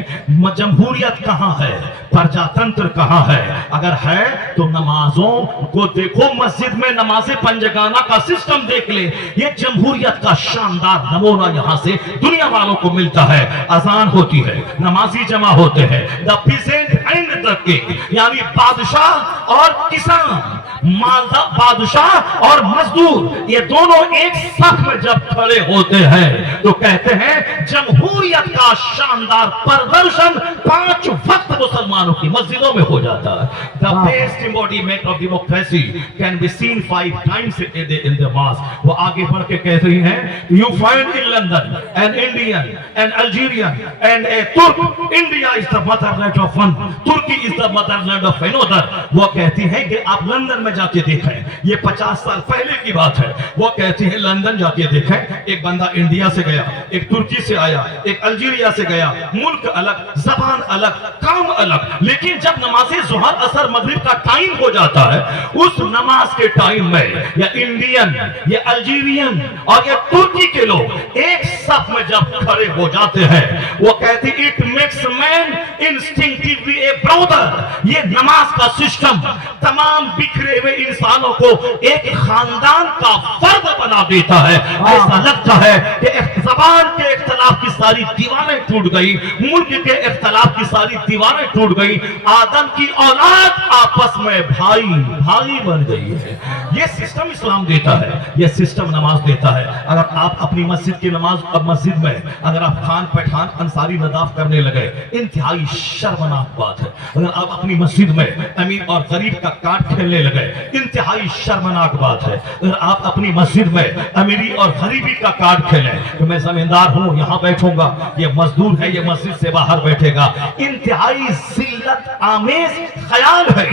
जमहूरियत कहाँ है, प्रजातंत्र कहाँ है? अगर है तो नमाजों को देखो, मस्जिद में नमाज़े पंजगाना का सिस्टम देख ले। ये जमहूरियत का शानदार नमूना यहाँ से दुनिया वालों को मिलता है। अजान होती है, नमाजी जमा होते हैं, the pheasant and the king, यानी बादशाह और किसान, मालदार बादशाह और मजदूर, ये दोनों एक साथ में जब खड़े होते हैं तो कहते हैं जमहूरियत का शानदार प्रदर्शन 5 वक्त मुसलमानों की मस्जिदों में हो जाता है। The best embodiment of democracy can be seen 5 times a day in the mosque. वो आगे बढ़ के कह रही हैं, you find in London an Indian, an Algerian and a Turk. India is the motherland of one, Turkey is the motherland of another. वो कहती हैं कि आप लंदन में जाके देखें, ये 50 साल पहले की बात है। वो कहती है लंदन जाके देखें, एक बंदा इंडिया से गया, एक तुर्की से आया, एक अल्जीरिया से गया, मुल्क अलग, जबान अलग, काम अलग, लेकिन जब नमाज़े ज़ुहर असर मगरिब का टाइम हो जाता है, उस नमाज के टाइम में या इंडियन یہ الجیرین اور یہ ترکی کے لوگ ایک صف میں جب کھڑے ہو جاتے ہیں وہ کہتے ہیں اٹ میکس مین انسٹنکٹیولی اے برادر. یہ نماز کا سسٹم تمام بکھرے ہوئے انسانوں کو ایک خاندان کا فرد بنا دیتا ہے. ایسا لگتا ہے کہ زبان کے اختلاف کی ساری دیواریں ٹوٹ گئی, ملک کے اختلاف کی ساری دیواریں ٹوٹ گئی, آدم کی اولاد آپس میں بھائی بن گئی ہے. یہ سسٹم اسلام دیتا ہے, یہ سسٹم نماز دیتا ہے. اگر آپ اپنی مسجد کی نماز اب مسجد میں اگر آپ خان پٹھان انصاری نداف کرنے لگے, انتہائی شرمناک بات ہے. اگر آپ اپنی مسجد میں امیر اور غریب کا کارڈ کھیلنے لگے, انتہائی شرمناک بات ہے. اگر آپ اپنی مسجد میں امیری اور غریبی کا کارڈ کھیلیں کہ میں زمیندار ہوں یہاں بیٹھوں گا, یہ مزدور ہے یہ مسجد سے باہر بیٹھے گا, انتہائی ذلت آمیز خیال ہے.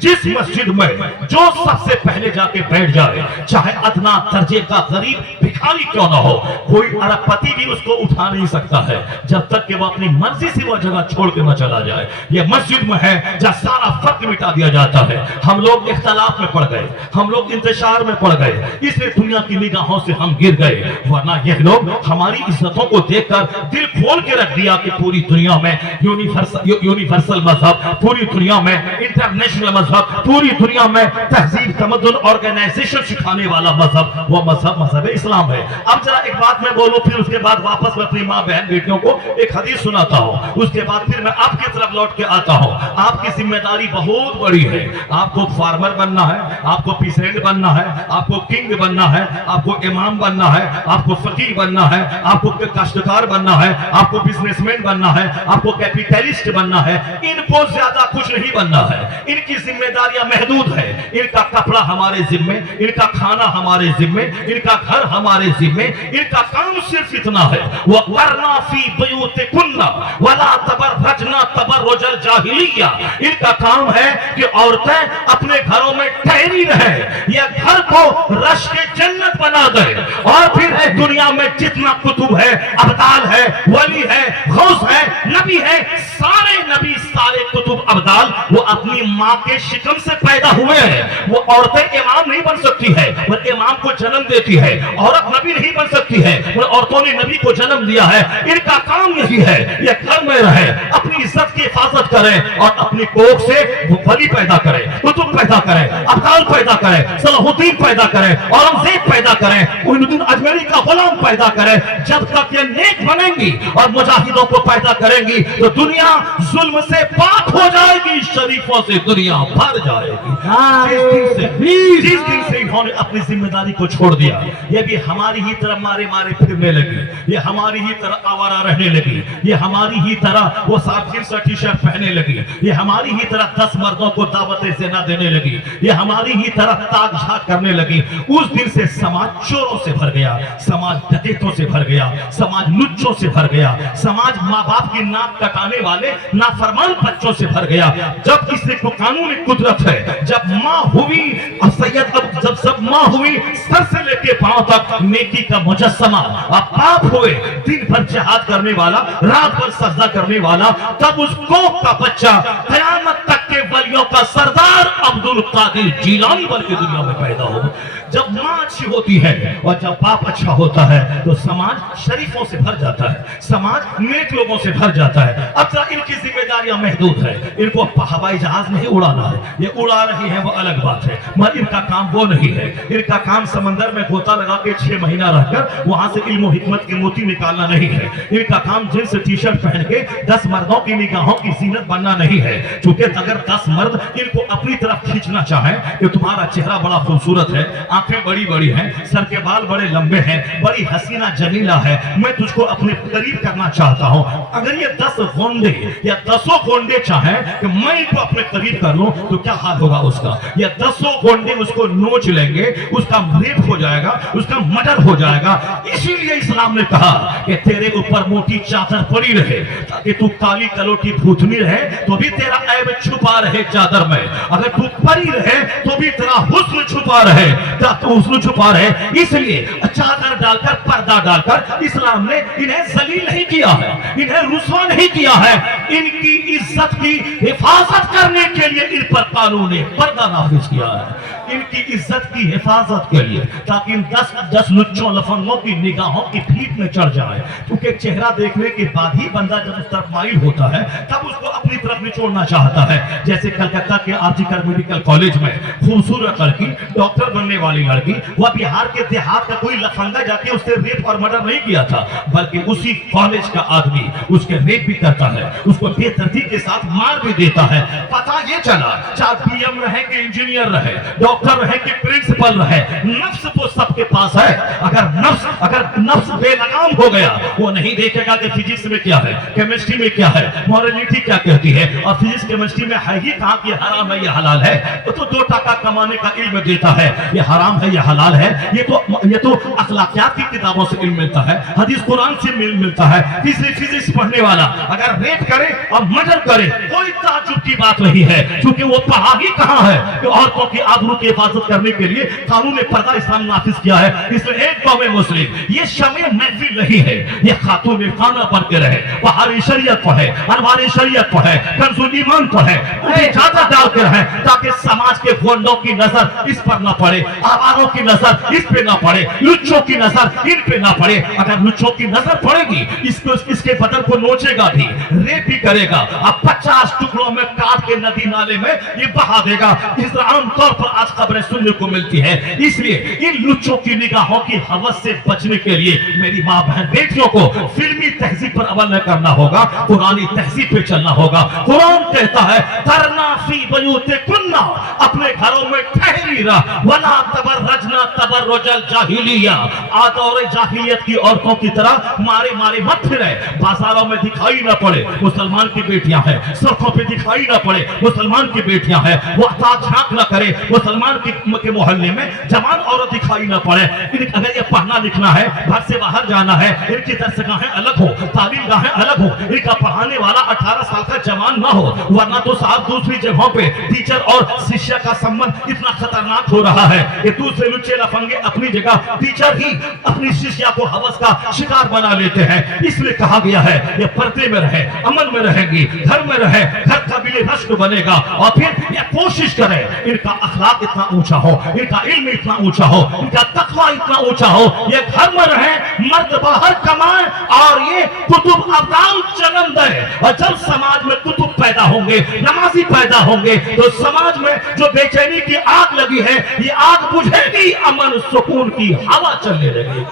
جس مسجد میں جو سب سے پہلے جا کے بیٹھ جائے, چاہے ادنا درجے کا غریب بھکاری کیوں نہ ہو, کوئی ارب پتی بھی اس کو اٹھا نہیں سکتا ہے جب تک کہ وہ اپنی مرضی سے وہ جگہ چھوڑ کے نہ چلا جائے. یہ مسجد میں ہے جہاں سارا فرق مٹا دیا جاتا ہے. ہم لوگ اختلاف میں پڑ گئے, ہم لوگ انتشار میں پڑ گئے, اس لیے دنیا کی نگاہوں سے ہم گر گئے. ورنہ یہ لوگ ہماری عزتوں کو دیکھ کر دل کھول کے رکھ دیا کہ پوری دنیا میں یونیورسل مذہب, پوری دنیا میں انٹرنیشنل مذہب, پوری دنیا میں تہذیب تمدن آرگنائزیشن سکھانے والا مذہب وہ مذہب اسلام ہے. اب ذرا ایک بات میں بولوں, پھر اس کے بعد واپس میں اپنی ماں بہن بیٹیوں کو ایک حدیث سناتا ہوں, اس کے بعد پھر میں آپ کی طرف لوٹ کے آتا ہوں. آپ کی ذمہ داری بہت بڑی ہے. آپ کو فارمر بننا ہے, آپ کو پیسنٹ بننا ہے, آپ کو کنگ بننا ہے, آپ کو امام بننا ہے, آپ کو فقیر بننا ہے, آپ کو کاشتکار بننا ہے, آپ کو بزنس مین بننا ہے, آپ کو کیپیٹلسٹ بننا ہے. ان کو زیادہ کچھ نہیں بننا ہے. ان کی ذمہ داریاں محدود ہے. ان کا کپڑا ہمارے ذمے, ان کا کھانا ہمارے ذمے, ان کا گھر ہمارے ذمے. ان کا کام صرف اتنا ہے, وَقَرْنَا فِي بُيُوتِكُنَّ وَلَا تَبَرَّجْنَا تَبَرُّجَ الْجَاهِلِيَّةِ. ان کا کام ہے کہ عورتیں اپنے گھروں میں ٹھہری رہیں, یہ گھر کو رش کے جنت بنا دے. اور پھر دنیا میں جتنا کتب ہے, ابدال ہے, ولی ہے, غوث ہے, نبی ہے, سارے نبی سارے کتب ابدال وہ اپنی ماں کے شکم سے پیدا ہوئے ہیں. وہ عورتیں امام نہیں بن سکتی ہے, وہ امام کو جنم دیتی ہے. عورت نبی نہیں بن سکتی ہے, وہ عورتوں نے نبی کو جنم دیا ہے. ان کا کام یہی ہے, یہ گھر میں رہے, اپنی عزت کی حفاظت کریں اور اپنی کوکھ سے ولی پیدا کریں, کتب پیدا کریں, ابدال پیدا کریں, صلاح الدین پیدا کریں, اورنگزیب پیدا کریں, معین الدین اجمیری کا غلام پیدا کریں. جب تک یہ نیک بنیں گی اور مجاہدوں کو پیدا کریں گی تو دنیا ظلم سے پاک ہو جائے گی, شریفوں سے دنیا بھر جائے گی. جس دن سے انہوں نے اپنی ذمہ داری کو چھوڑ دیا, یہ بھی ہماری ہی طرح مارے پھرنے لگی, یہ ہماری ہی طرح آوارہ رہنے لگی, یہ ہماری ہی طرح وہ صاف سا ٹی شرٹ پہننے لگی, یہ ہماری ہی طرح 10 مردوں کو دعوت زنا دینے لگی, یہ ہماری ہی طرح تاک جھاک کرنے لگی. اس دن سے سماج چوروں سے بھر گیا, سماج ڈکیتوں سے بھر گیا, سماج لچوں سے بھر گیا, سماج ماں باپ کی ناک کٹانے والے نافرمان بچوں سے بھر گیا. جب اس نے کو قانون قدرت ہے, جب ماں ہوئی جب سب ماں ہوئی سر سے لے کے پاؤں تک نیکی کا مجسمہ, اب باپ ہوئے دن بھر جہاد کرنے والا, رات بھر سجدہ کرنے والا, تب اس کوکھ کا بچہ قیامت تک کے ولیوں کا سردار عبد القادر جیلانی بن کے دنیا میں پیدا ہو. جب ماں اچھی ہوتی ہے اور جب باپ اچھا ہوتا ہے تو سماج شریفوں سے بھر جاتا ہے, سماج نیک لوگوں سے بھر جاتا ہے. اب ان کی ذمہ داریاں محدود ہے, ان کو ہوائی جہاز نہیں اڑانا ہے, یہ اڑا رہی ہے وہ الگ بات ہے, مگر ان کا کام وہ نہیں ہے. ان کا کام سمندر میں غوطہ لگا کے 6 مہینہ رہ کر وہاں سے علم و حکمت کے موتی نکالنا نہیں ہے. ان کا کام جنس ٹی شرٹ پہن کے 10 مردوں کی نگاہوں کی زینت بننا نہیں ہے. چونکہ اگر 10 مرد ان کو اپنی طرف کھینچنا چاہیں کہ تمہارا چہرہ بڑا خوبصورت ہے, آنکھیں بڑی بڑی ہیں, سر کے بال بڑے لمبے ہیں, بڑی حسینہ جمیلہ ہے, میں تجھ کو اپنے قریب کرنا چاہتا ہوں, اگر یہ 10 گونڈے یا 10 گونڈے چاہیں کہ میں ان کو اپنے قریب کر لوں تو کیا حال ہوگا اس کا؟ یہ 10 گونڈے اس کو نوچ لیں گے, اس کا ریپ ہو جائے گا, اس کا مرڈر ہو جائے گا. اسی لیے اسلام نے کہا کہ تیرے اوپر موٹی چادر پڑی رہے تاکہ تو کالی کلوٹی بھوتنی رہے تو بھی تیرا عیب چھپا छुपा रहे चादर में, अगर तू परी रहे तो भी तेरा हुस्न छुपा रहे, तो हुस्न छुपा रहे। इसलिए चादर डालकर, पर्दा डालकर इस्लाम ने इन्हें जलील नहीं किया है, इन्हें रुस्वा नहीं किया है। इनकी इज्जत की हिफाजत करने के लिए इन पर कानून ने पर्दा नाफिज किया है, इनकी इज्जत की हिफाजत के लिए, ताकि इन 10 लुच्चों लफंगों की निगाहों की भीख में चढ़ जाए। क्योंकि चेहरा देखने के बाद ही बंदा जब उस तरफ माइल होता है तब उसको अपनी तरफ निचोड़ना चाहता है। जैसे कलकत्ता के आर्जिकल मेडिकल कॉलेज में खूबसूरत लड़की, डॉक्टर बनने वाली लड़की, वह बिहार के देहात का कोई लफंगा जाके उससे रेप और मर्डर नहीं किया था, बल्कि उसी कॉलेज का आदमी उसके रेप भी करता है, उसको बेतरतीब के साथ मार भी देता है। पता ये चला, चाहे पीएम रहे कि इंजीनियर रहे, डॉक्टर रहे कि प्रिंसिपल रहे, नफ्स तो सबके पास है। अगर नफ्स बेलगाम हो गया, वो नहीं देखेगा कि फिजिक्स में क्या है, केमिस्ट्री में क्या है, मॉरलिटी क्या कहती है, और फिजिक्स केमिस्ट्री में है ही कहाँ कि हराम है ये हलाल है, तो 2 टका कमाने का इल्म देता है, ये हराम है ये हलाल है। ये तो अखलाकियात की किताबों से इल्म मिलता है, हदीस कुरान से मिलता है। इसलिए फिजिक्स पढ़ने वाला अगर रेप करे और मर्डर करे, कोई ताज्जुब की बात नहीं है, क्योंकि वो पढ़ा ही कहाँ है कि औरतों की आबरू की हिफाजत करने के लिए कानून ने पर्दा इस्लाम नाफिज किया है। इसलिए एक कौम मुस्लिम ये शमे महफिल नहीं है, ये खातून खाना बन के रहे, बहारी शरीयत पढ़े, अनवारी शरीयत पढ़े, कंसूल ईमान पढ़े, ज्यादा डाल के रहे, ताकि समाज के गोंडों की नजर इस पर ना पड़े, आवारों की नजर इस पे ना पड़े, लुच्चों की नजर इन पे ना पड़े। अगर लुच्चों की नजर पड़ेगी, इसके बदन को नोचेगा भी, रेप भी करेगा, अब 50 टुकड़ों में काट के नदी नाले में ये बहा देगा। इस आम तौर पर आज खबरें सुनने को मिलती है। इसलिए इन लुच्चों की निगाहों की हवस से बचने के लिए मेरी माँ बहन बेटियों को फिल्मी तहजीब पर अमल न करना होगा, पुरानी तहजीब पे चलना होगा। कुरान कहता है करना फी बयूते कुन्ना, अपने घरों में ठहरी रह, वला तबर्रजना तबर्रुजल जाहिलिया, आदौर जाहिलियत की औरतों की तरह मारे मारे मत फिरे, बाजारों में दिखाई ना पड़े मुसलमान की बेटियां हैं, सड़कों पे दिखाई ना पड़े मुसलमान की बेटियां हैं, वो झांक ना करे मुसलमान के मोहल्ले में जवान औरत दिखाई ना पड़े। अगर ये पढ़ना लिखना है, घर से बाहर जाना है, इनकी दरसगाहें अलग हो, तालीम गाहें अलग हो, इनका पढ़ाने वाला 18 साल का जवान ना हो, वरना तो साहब दूसरी जगहों पे टीचर और शिष्य का संबंध इतना खतरनाक हो रहा है कि दूसरे लुच्चे लफंगे अपनी जगह टीचर ही अपनी शिष्या को हवस का शिकार बना लेते हैं। इसलिए कहा गया है ये पर्दे में रहे, अमन में रहेंगी, घर में रहे, घर काबिल रश्क बनेगा, और फिर ये कोशिश करे इनका अखलाक इतना ऊंचा हो, इनका इल्म इतना ऊंचा हो, इनका तकवा इतना ऊंचा हो, ये घर में रहे, मर्द बाहर कमाए, और ये कुतुब अब्दाल जन्म दे। और जब समाज में कुतुब पैदा होंगे, नमाजी पैदा होंगे, तो समाज में जो बेचैनी की आग लगी है, ये आग बुझेगी, अमन सुकून की हवा चलने लगेगी,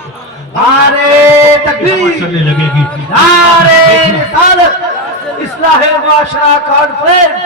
नारे तकबीर, चलने लगेगी। नारे रिसालत, इस्लाह माशरा कॉन्फ्रेंस,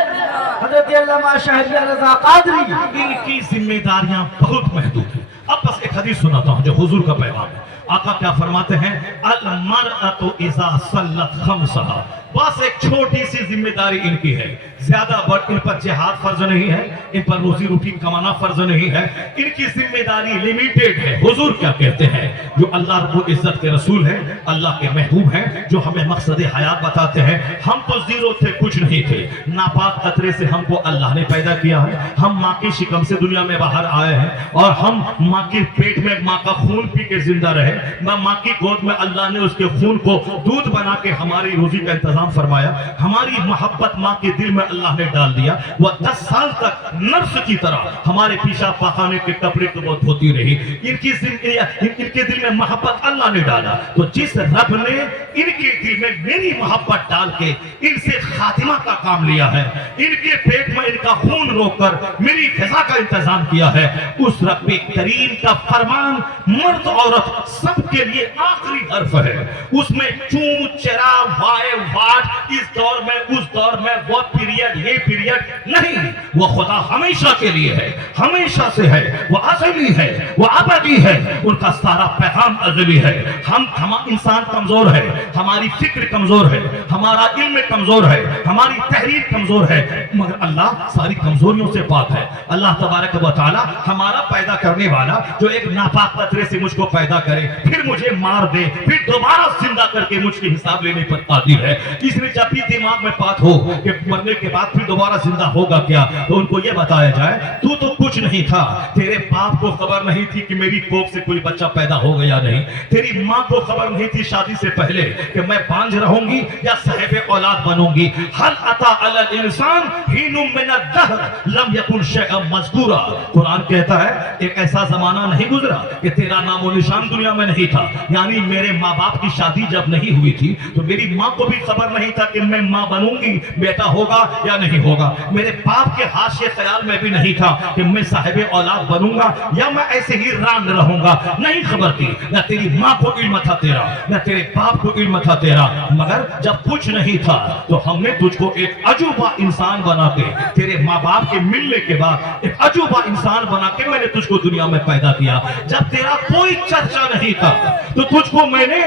हज़रत अल्लामा शहरियार रज़ा कादरी। इनकी जिम्मेदारियां बहुत महदूद हैं। अब बस एक हदीस सुनाता हूं जो हुजूर का पैगाम है। आका क्या फरमाते हैं, अल मरअतु इज़ा सल्लत खमसहा, बस एक छोटी सी जिम्मेदारी इनकी है, ज्यादा बड़ इन पर जिहाद फर्ज नहीं है, इन पर रोजी रोटी कमाना फर्ज नहीं है, इनकी जिम्मेदारी लिमिटेड है। हुजूर क्या कहते हैं, जो अल्लाह रब्बुल इज्जत के रसूल हैं, अल्लाह के महबूब हैं, जो हमें मकसद हयात बताते हैं, हम तो जीरो थे, कुछ नहीं थे, नापाक कतरे से हमको अल्लाह ने पैदा किया है, हम माँ की शिकम से दुनिया में बाहर आए हैं, और हम माँ के पेट में माँ का खून पी के जिंदा रहे, माँ की गोद में अल्लाह ने उसके खून को दूध बना के हमारी रोजी का इंतजाम फरमाया, हमारी मोहब्बत माँ के दिल में अल्लाह ने डाल दिया। वह 10 साल तक नर्स की तरह हमारे पीछा पखाने के कपड़े को बहुत होती रही। इनके दिल में मोहब्बत अल्लाह ने डाला, तो जिस रब ने इनके दिल में मेरी मोहब्बत डाल के इनसे खातिमा का काम लिया है, इनके पेट में इनका खून रोककर मेरी ग़िज़ा का इंतजाम किया है, उस रब करीम का फरमान मर्द औरत सबके लिए आखिरी हर्फ है। उसमें चू चरा वाय वाट, इस दौर में उस दौर में वो पीरियड ये पीरियड नहीं, वो खुदा हमेशा के लिए है, हमेशा से है, वो अज़ली है, वो अबदी है, उनका सारा पैगाम अज़ली है। हम इंसान कमजोर है, हमारी फिक्र कमजोर है, हमारा इल्म कमजोर है, हमारी तहरीर कमजोर है, मगर अल्लाह सारी कमजोरियों से पाक है। अल्लाह तबारक व तआला हमारा पैदा करने वाला, जो एक नापाक कतरे से मुझको पैदा करे, फिर मुझे मार दे, फिर दोबारा जिंदा करके मुझके हिसाब लेने पर कादिर है। इसलिए जब भी दिमाग में बात हो कि मरने के बाद फिर दोबारा जिंदा होगा क्या, तो उनको ये बताया जाए तू तो कुछ नहीं था, तेरे बाप को खबर नहीं थी कि मेरी कोख से कोई बच्चा पैदा होगा या नहीं, तेरी माँ को खबर नहीं थी शादी से पहले कि मैं बांझ रहूंगी या साहिब औलाद बनूंगी। हल अता अलल इंसान हीनुम मिन अद-दहर लम यकुन शैअन मज़कूरा। कुरान कहता है एक ऐसा जमाना नहीं गुजरा कि तेरा नामो निशान दुनिया में नहीं था। यानी मेरे माँ बाप की शादी जब नहीं हुई थी तो मेरी माँ को भी खबर नहीं था कि मैं माँ बनूंगी, बेटा होगा या नहीं होगा। मेरे बाप के हाशिए ख्याल में भी नहीं था कि मैं साहिब औलाद बनूंगा या मैं ऐसे ही रान रहूंगा, नहीं खबर थी। न तेरी माँ को इल्म था तेरा, न तेरे बाप को इल्म था तेरा। मगर जब कुछ नहीं था तो हमने तुझको एक अजूबा इंसान बना के, तेरे माँ बाप के मिलने के बाद एक अजूबा इंसान बना के मैंने तुझको दुनिया में पैदा किया। जब तेरा कोई चर्चा नहीं था तो तुझको मैंने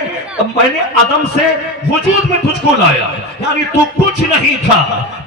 अदम से वजूद में तुझको लाया, यानी तू कुछ नहीं था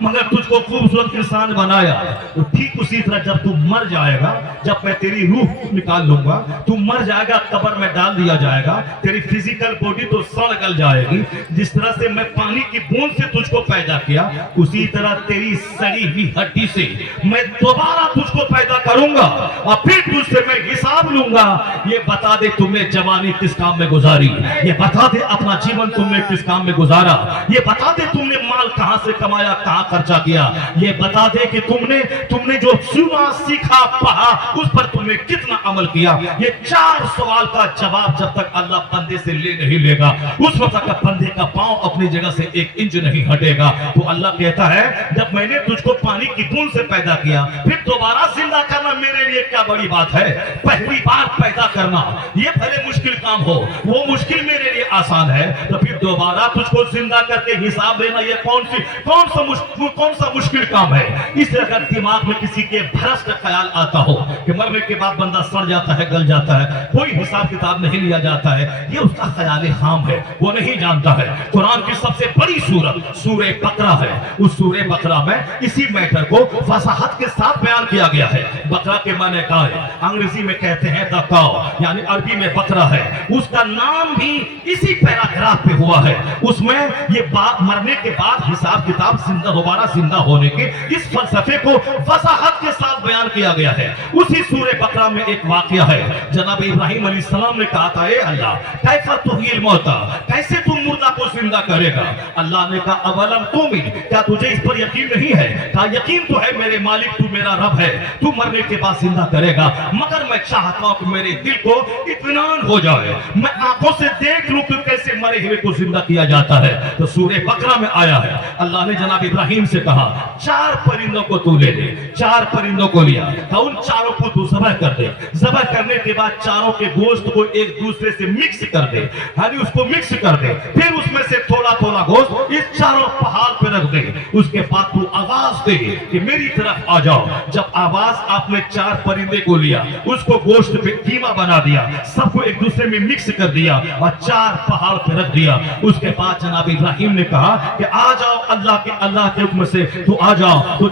मगर तुझको खूबसूरत इंसान बनाया। तो ठीक उसी तरह जब तू मर जाएगा, जब मैं तेरी रूह निकाल लूंगा, तू मर जाएगा, कब्र में डाल दिया जाएगा, तेरी फिजिकल बॉडी तो सड़ गल जाएगी। जिस तरह से मैं पानी की बूंद से तुझको पैदा किया, उसी तरह तेरी सड़ी हुई हड्डी से मैं दोबारा तुझको पैदा करूंगा और फिर तुझसे मैं हिसाब लूंगा। ये बता दे तुमने जवानी किस काम में गुजारी, ये बता दे अपना जीवन तुमने किस काम में गुजारा, ये बता दे तुमने माल कहां से कमाया, कहां खर्चा किया, ये बता दे कि तुमने जो सुना सीखा पढ़ा उस पर तुमने कितना अमल किया। ये 4 सवाल का जवाब जब तक अल्लाह बंदे से ले नहीं लेगा उस वक्त तक बंदे का पांव अपनी जगह से 1 इंच नहीं हटेगा। तो अल्लाह कहता है जब मैंने तुझको पानी की बूंद से पैदा किया फिर दोबारा जिंदा करना मेरे लिए क्या बड़ी बात है। पहली बार पैदा करना ये भले मुश्किल काम हो, वो मुश्किल मेरे लिए आसान है, तो फिर दोबारा तुझको जिंदा करके हिसाब देना ये कौन सा मुश्किल काम है। इसलिए अगर दिमाग में किसी के भ्रष्ट ख्याल आता हो कि मरने के बाद बंदा सड़ जाता है, गल जाता है, कोई हिसाब किताब नहीं लिया जाता है, ये उसका ख्याल खाम है, वो नहीं जानता है। कुरान की सबसे बड़ी सूरत सूरे बकरा है। उस सूरे बकरा में इसी मैटर को वसाहत के साथ बयान किया गया है। बकरा के माने का है, अंग्रेजी में कहते हैं द काउ, यानी अरबी में बकरा है। उसका नाम भी इसी पैराग्राफ पे हुआ है। उसमें ये मरने के बाद हिसाब किताब दोबारा जिंदा होने के इस फलसफे को वसाहत के साथ बयान किया गया है। उसी सूरे बकरा में एक वाकया है। जनाब इब्राहिम अलैहिस्सलाम ने कहा था, ए अल्लाह कैफा तुहील मौता, कैसे तुम मुर्दा को जिंदा करेगा। अल्लाह ने कहा अवलम तुमिन, क्या तुझे इस पर यकीन नहीं है। कहा यकीन तो है मेरे मालिक, तू मेरा रब है, तू मरने के बाद जिंदा करेगा, मगर मैं चाहता हूं कि मेरे दिल को इत्मीनान हो जाए, मैं आंखों से देख लूं कि कैसे मरे हुए को जिंदा किया जाता है। तो सूरे बकरा में आया है, अल्लाह ने जनाब इब्राहिम से कहा 4 परिंदों को तू ले ले। 4 परिंदों को लिया, तो उन चारों को तू ज़बह कर दे। ज़बह करने के बाद चारों के गोश्त को एक दूसरे से मिक्स कर दे, यानी उसको मिक्स कर दे। फिर उसमें से थोड़ा थोड़ा गोश्त इस चारों पहाड़ पे रख दे। उसके बाद तू आवाज दे कि मेरी तरफ आ जाओ। जब आवाज आपने 4 परिंदे को लिया, उसको गोश्त पे कीमा बना दिया, सबको एक दूसरे में मिक्स कर दिया और 4 पहाड़ पे रख दिया। उसके बाद जनाब इब्राहिम ने कहा कि आ जाओ अल्लाह के हुक्म से तो आ जाओ। तो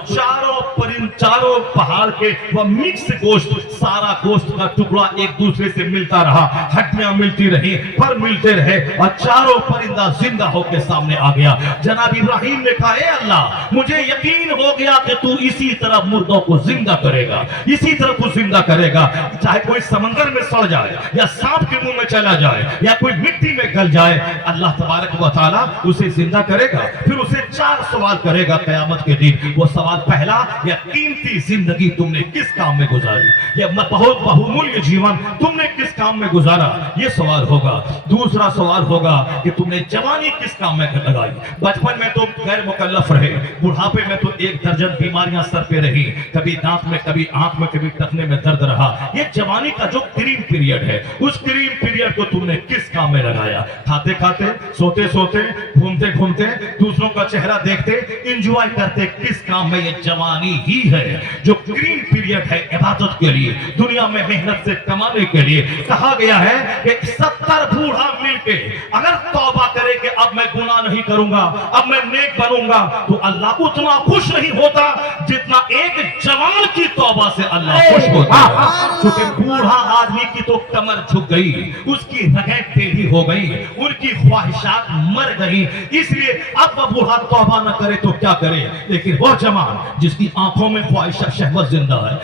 चारों पहाड़ के वह मिक्स गोश्त, सारा गोश्त का टुकड़ा एक दूसरे से मिलता रहा, हड्डियां मिलती रही, फर मिलते रहे और चारों परिंदा जिंदा होकर सामने आ गया। जनाब इब्राहिम ने कहा, ए अल्लाह मुझे यकीन हो गया कि तू इसी तरह मुर्दों को जिंदा करेगा, इसी तरह को जिंदा करेगा। चाहे कोई समंदर में सड़ जाए या सांप के मुंह में चला जाए या कोई मिट्टी में गल जाए, अल्लाह तबारक व तआला उसे जिंदा करेगा। फिर उसे 4 सवाल करेगा कयामत के दिन। वो सवाल पहला, यह कीमती जिंदगी तुमने किस काम में गुजारी, यह बहुत बहुमूल्य जीवन तुमने किस काम में गुजारा, ये सवाल होगा। दूसरा सवाल होगा कि तुमने जवानी किस काम में लगाई। बचपन में तो गैर मुकल्लफ रहे, बुढ़ापे में तो 1 दर्जन बीमारियां सर पे रही, कभी दांत में, कभी आंख में, कभी टखने में दर्द रहा। ये जवानी का जो क्रीम पीरियड है, उस क्रीम पीरियड को तुमने किस काम में लगाया। खाते खाते, सोते सोते, घूमते घूमते, दूसरों का चेहरा देखते, एंजॉय करते, किस काम में ये जवानी आदमी ही है जो ग्रीन पीरियड है इबादत के लिए, दुनिया में मेहनत से कमाने के लिए। कहा गया है कि 70 बूढ़ा मिलके अगर तौबा करे कि अब मैं गुनाह नहीं करूंगा, अब मैं नेक बनूंगा, तो अल्लाह उतना खुश नहीं होता जितना एक जवान की तौबा से अल्लाह खुश होता है। क्योंकि बूढ़ा आदमी की तो कमर झुक गई, उसकी रगें टेढ़ी हो गई, उनकी ख्वाहिशात मर गई, इसलिए अब वह बूढ़ा तौबा न करे तो क्या करे। लेकिन वह जवान जिसकी आंखों में ख्वाहिशा शहवत जिंदा है,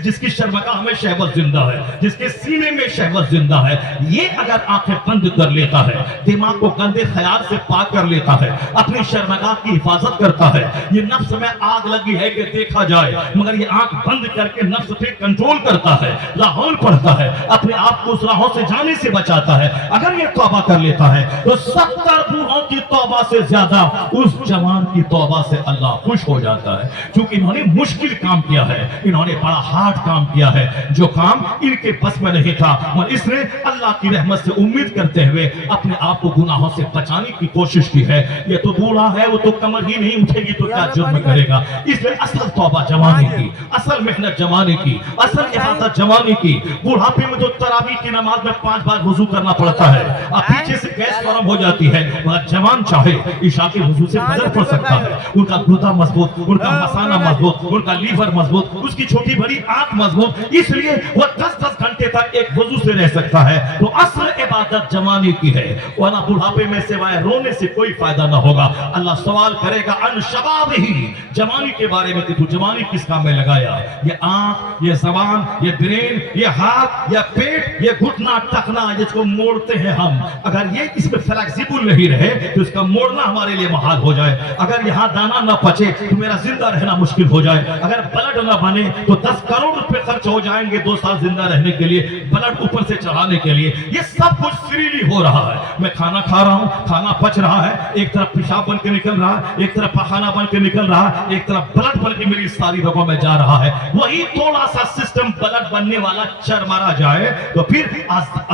जिसकी शर्मगाह में शहवत जिंदा है, जिसके सीने में शहवत जिंदा है, ये अगर आंखें बंद कर लेता है, दिमाग को गंदे ख्याल से पाक कर लेता है, अपनी शर्मगाह की हिफाजत करता है, ये नफ्स में आग लगी है कि देखा जाए, मगर ये आंख बंद करके नफ्स पे कंट्रोल करता है, लाहौल पढ़ता है, अपने आप को उस राहों से जाने से बचाता है, अगर ये तौबा कर लेता है तो 70 बूढ़ों की तौबा से ज्यादा उस जवान की तौबा से अल्लाह खुश हो जाता है। क्योंकि इन्होंने मुश्किल काम किया है, इन्होंने बड़ा हार्ड काम किया है, जो काम इनके बस में नहीं था, और इसने अल्लाह की रहमत से उम्मीद करते हुए अपने आप को गुनाहों से बचाने की कोशिश की है। ये तो बूढ़ा है, वो तो कमर ही नहीं उठेगी तो क्या जुर्म करेगा। इसलिए असल तौबा जवानी की, असल मेहनत जवानी की, असल इबादत जवानी की। बुढ़ापे में तो तरावी की नमाज में 5 बार वुजू करना पड़ता है, अब पीछे से गैस फॉर्म हो जाती है, मगर जवान चाहे ईशा के वुजू से फजर पड़ सकता है, उनका गुर्दा मजबूत, उनका मसाना मजबूत, उनका लीवर मजबूत, उसकी छोटी बड़ी आंख मजबूत, इसलिए वो 10-10 घंटे तक एक वुजू से रह सकता है। तो असल इबादत जवानी की है, वरना बुढ़ापे में सिवाय रोने से कोई फायदा ना होगा। अल्लाह सवाल करेगा अन शबाब ही, जवानी के बारे में कि तू जवानी किस काम में लगाया। ये आंख, ये जबान, ये ब्रेन, ये हाथ, ये पेट, ये घुटना टकना जिसको मोड़ते हैं हम, अगर ये इसमें फ्लेक्सिबल नहीं रहे तो इसका मोड़ना हमारे लिए महाल हो जाए। अगर यहाँ दाना ना पचे तो मेरा जिंदा रहना मुश्किल हो जाए। अगर ब्लड ना बने तो 10 करोड़ रुपए खर्च हो जाएंगे 2 साल जिंदा रहने के लिए, ब्लड ऊपर से चढ़ाने के लिए। ये सब कुछ फ्रीली हो रहा है। मैं खाना खा रहा हूँ, खाना पच रहा है, एक तरफ पेशाब बन के निकल रहा है, एक तरफ पखाना बन के निकल रहा है, एक तरफ ब्लड बन के मेरी सारी रगों में जा रहा है। वही थोड़ा सा सिस्टम ब्लड बनने वाला चरमरा जाए तो फिर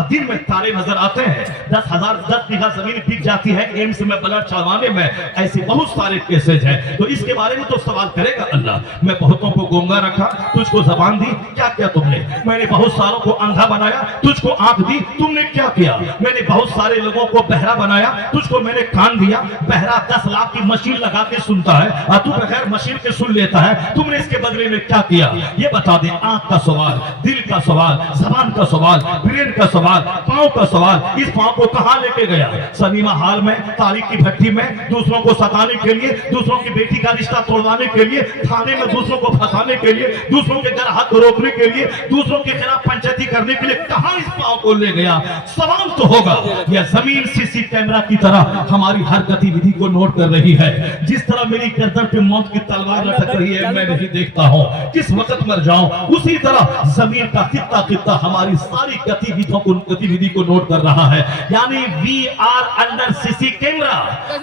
दिन में तारे नजर आते हैं। 10 बीघा जमीन बिक जाती है एम्स में ब्लड चढ़वाने में, ऐसे बहुत सारे केसेज हैं। तो इसके बारे में तो सवाल करेगा अल्लाह। मैं बहुतों को गूंगा रखा, तुझको जबान दी, क्या किया तुमने। मैंने बहुत सारों को अंधा बनाया, तुझको आंख दी, तुमने क्या किया। मैंने बहुत सारे लोगों को बहरा बनाया, तुझको मैंने कान दिया। बहरा 10 लाख की मशीन लगा के सुनता है और तू बगैर मशीन के सुन लेता है, तुमने इसके बदले में क्या किया। ये बता दे। आंख का सवाल, दिल का सवाल, जबान का सवाल, ब्रेन का सवाल, पांव का सवाल। इस पांव को कहां लेके गया। सनीमा हाल में, तारीख की भट्टी में, दूसरों को सताने के लिए, दूसरों की बेटी का रिश्ता तोड़वाने के लिए, थाने में दूसरों को फंसाने के लिए, दूसरों के ग्राहक को रोकने के लिए, दूसरों के खिलाफ पंचायती करने के लिए कहां इस पांव को ले गया। सवाल तो होगा। यह जमीन सीसी कैमरा की तरह हमारी हर गतिविधि को नोट कर रही है। जिस तरह मेरी गर्दन पे मौत की तलवार लटक रही है, मैं नहीं देखता हूं किस वक्त मर जाऊं, उसी तरह जमीन का कितना कितना हमारी सारी गतिविधि को नोट कर रहा है। यानी we are under CC camera,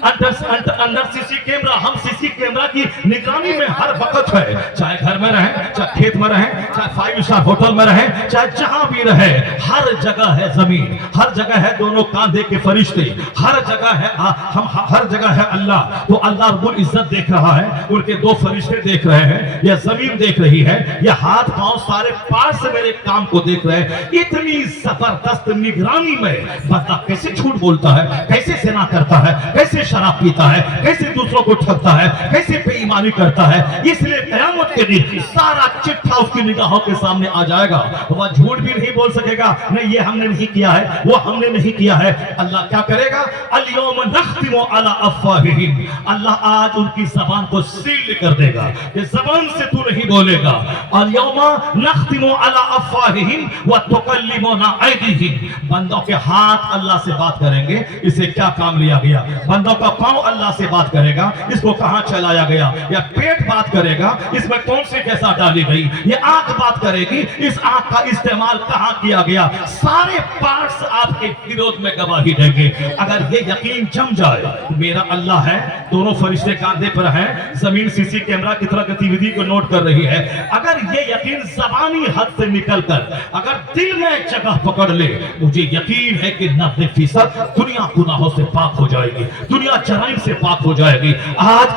under CC camera. हम सीसी कैमरा की निगरानी में हर वक्त है, चाहे घर में रहे, चाहे खेत में रहे, चाहे 5 स्टार होटल में रहे, चाहे जहां भी रहे, हर जगह है जमीन, हर जगह है दोनों कांधे के फरिश्ते, हर जगह है हम, हर जगह है अल्लाह। तो अल्लाह रब्बुल इज्जत देख रहा है, उनके 2 फरिश्ते देख रहे हैं, यह जमीन देख रही है, यह हाथ पांव सारे पार्ट से मेरे काम को देख रहे हैं। इतनी जबरदस्त निगरानी में बंदा कैसे झूठ बोलता है, कैसे ज़िना करता है, कैसे शराब पीता है, कैसे दूसरों को ठगता है, कैसे बेईमानी करता है। इसलिए क़यामत के दिन सारा चिट्ठा उसकी निगाहों के सामने आ जाएगा। वह झूठ भी नहीं बोल सकेगा, नहीं ये हमने नहीं किया है, वो हमने नहीं किया है। अल्लाह क्या करेगा। अल-यौम नख्तिमु अला अफ़वाहिहिम, अल्लाह आज उनकी जबान को सील कर देगा, ये जबान से तू नहीं बोलेगा। अल-यौम नख्तिमु अला अफ़वाहिहिम व तुकल्लिमुना ऐदीहिम, बंदों के हाथ अल्लाह से बात करेंगे, इसे क्या काम लिया गया। बंदों का पांव अल्लाह से बात करेगा, इसको कहां चलाया गया। या पेट बात करेगा, इसमें कौन सी गैसा डाली गई। ये आंख बात करेगी, इस आंख का इस्तेमाल कहां किया गया। सारे पार्ट्स आपके विरोध में गवाही देंगे। अगर ये यकीन जम जाए मेरा अल्लाह है, दोनों फरिश्ते कांधे पर हैं, जमीन सीसी कैमरा की तरह गतिविधि को नोट कर रही है, अगर ये यकीन जबानी हद से निकलकर अगर दिल में जगह पकड़ ले, मुझे यकीन है कि 90% दुनिया गुनाहों से पाक हो जाएगी, दुनिया जराइम से पाक हो जाएगी। आज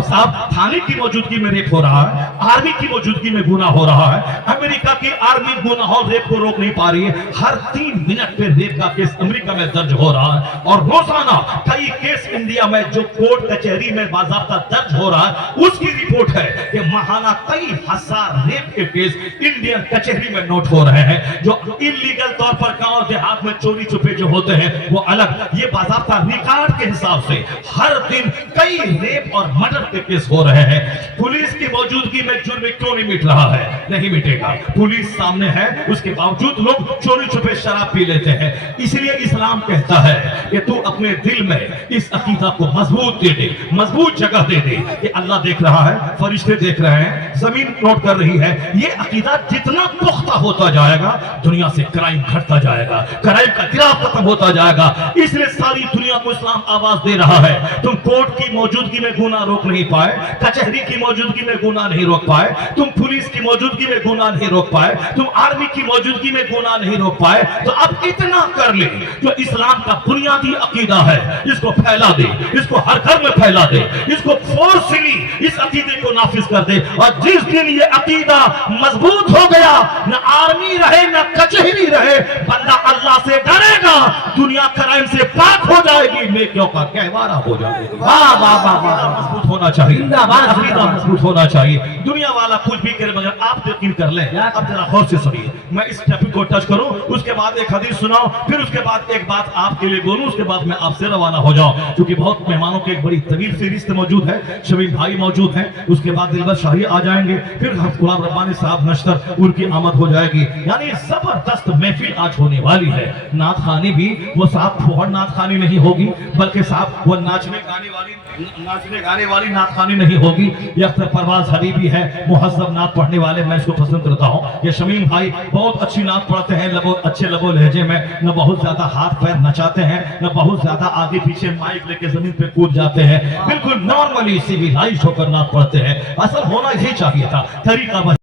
साहब थाने की मौजूदगी में रेप हो रहा है, आर्मी की मौजूदगी में गुनाह हो रहा है। अमेरिका की आर्मी गुनाहों रेप को रोक नहीं पा रही है। हर 3 मिनट पे रेप का केस अमेरिका में दर्ज हो रहा है और रोजाना कई केस इंडिया में जो कोर्ट कचहरी में बाज़ाब्ता दर्ज हो रहा है, उसकी रिपोर्ट है कि माहाना कई हजार रेप के केस इंडियन कचहरी में नोट हो रहे हैं। जो इलीगल तौर पर गांव देहात में चोरी छुपे जो होते हैं वो अलग, ये बाज़ाब्ता रिकॉर्ड के हिसाब से हर दिन कई रेप और मर्डर के केस हो रहे हैं। पुलिस की मौजूदगी में जुर्म क्यों नहीं मिट रहा है? नहीं मिटेगा। पुलिस सामने है, उसके बावजूद लोग चोरी छुपे शराब पी लेते हैं। इसलिए इस्लाम कहता है कि तू अपने दिल में इस अकीदा को मजबूत दे दे, मजबूत जगह दे दे कि अल्लाह देख रहा है, फरिश्ते देख रहे हैं, जमीन नोट कर रही है। ये अकीदा जितना पुख्ता होता जाएगा, दुनिया से क्राइम घटता जाएगा, क्राइम का गिराव खत्म होता जाएगा। इसलिए सारी दुनिया को इस्लाम आवाज दे रहा है। तुम कोर्ट की मौजूदगी में गुनाह रोक नहीं पाए, कचहरी की मौजूदगी में गुनाह नहीं रोक पाए, तुम पुलिस की मौजूदगी में गुनाह नहीं रोक पाए, तुम आर्मी की मौजूदगी में गुनाह नहीं रोक पाए, तो अब इतना कर ले जो इस्लाम का बुनियादी अकीदा है, इसको फैला दे, इसको हर घर में फैला दे, इसको फोर्सली इस अकीदे को नाफिज कर दे। और जिस दिन ये अकीदा मजबूत हो गया, न आर्मी रहे न कचहरी रहे, बंदा अल्लाह से डरेगा, दुनिया क्राइम से पाक हो जाएगी, नेकियों का कहवारा हो जाएगा। वाह वाह वाह वाह, मजबूत होना चाहिए, अकीदा मजबूत होना चाहिए। दुनिया वाला कुछ भी करे मगर आप यकीन कर लें। अब जरा गौर से सुनिए, मैं इस टॉपिक को टच करूं, उसके बाद एक हदीस सुनाऊं, फिर उसके बाद एक बात आपके लिए बोलूं, उसके बाद मैं आपसे रवाना हो जाऊं, क्योंकि बहुत मेहमानों की एक बड़ी तवील फहरिस्त मौजूद है। शमीम भाई मौजूद हैं, उसके बाद दिलबर शाही आ जाएंगे, फिर गुलाम रब्बानी साहब नश्तर, उनकी आमद हो जाएगी। यानी जबरदस्त महफिल आज होने वाली है। नात खानी भी वो साहब फौहर नात खानी नहीं होगी, बल्कि साहब वो नाचने गाने वाली नात खानी नहीं होगी। ये अख्तर परवाज हबीबी है, मुहज्जब नात पढ़ने वाले, मैं इसको पसंद करता हूँ। ये शमीम भाई बहुत अच्छी नात पढ़ते हैं, अच्छे लबो लहजे में, न बहुत ज्यादा हाथ पैर नचाते हैं, न बहुत ज्यादा आगे पीछे माइक लेके जमीन पे कूद जाते हैं, बिल्कुल नॉर्मली सिविलाइज्ड होकर नात पढ़ते हैं। असल होना यही चाहिए था, तरीका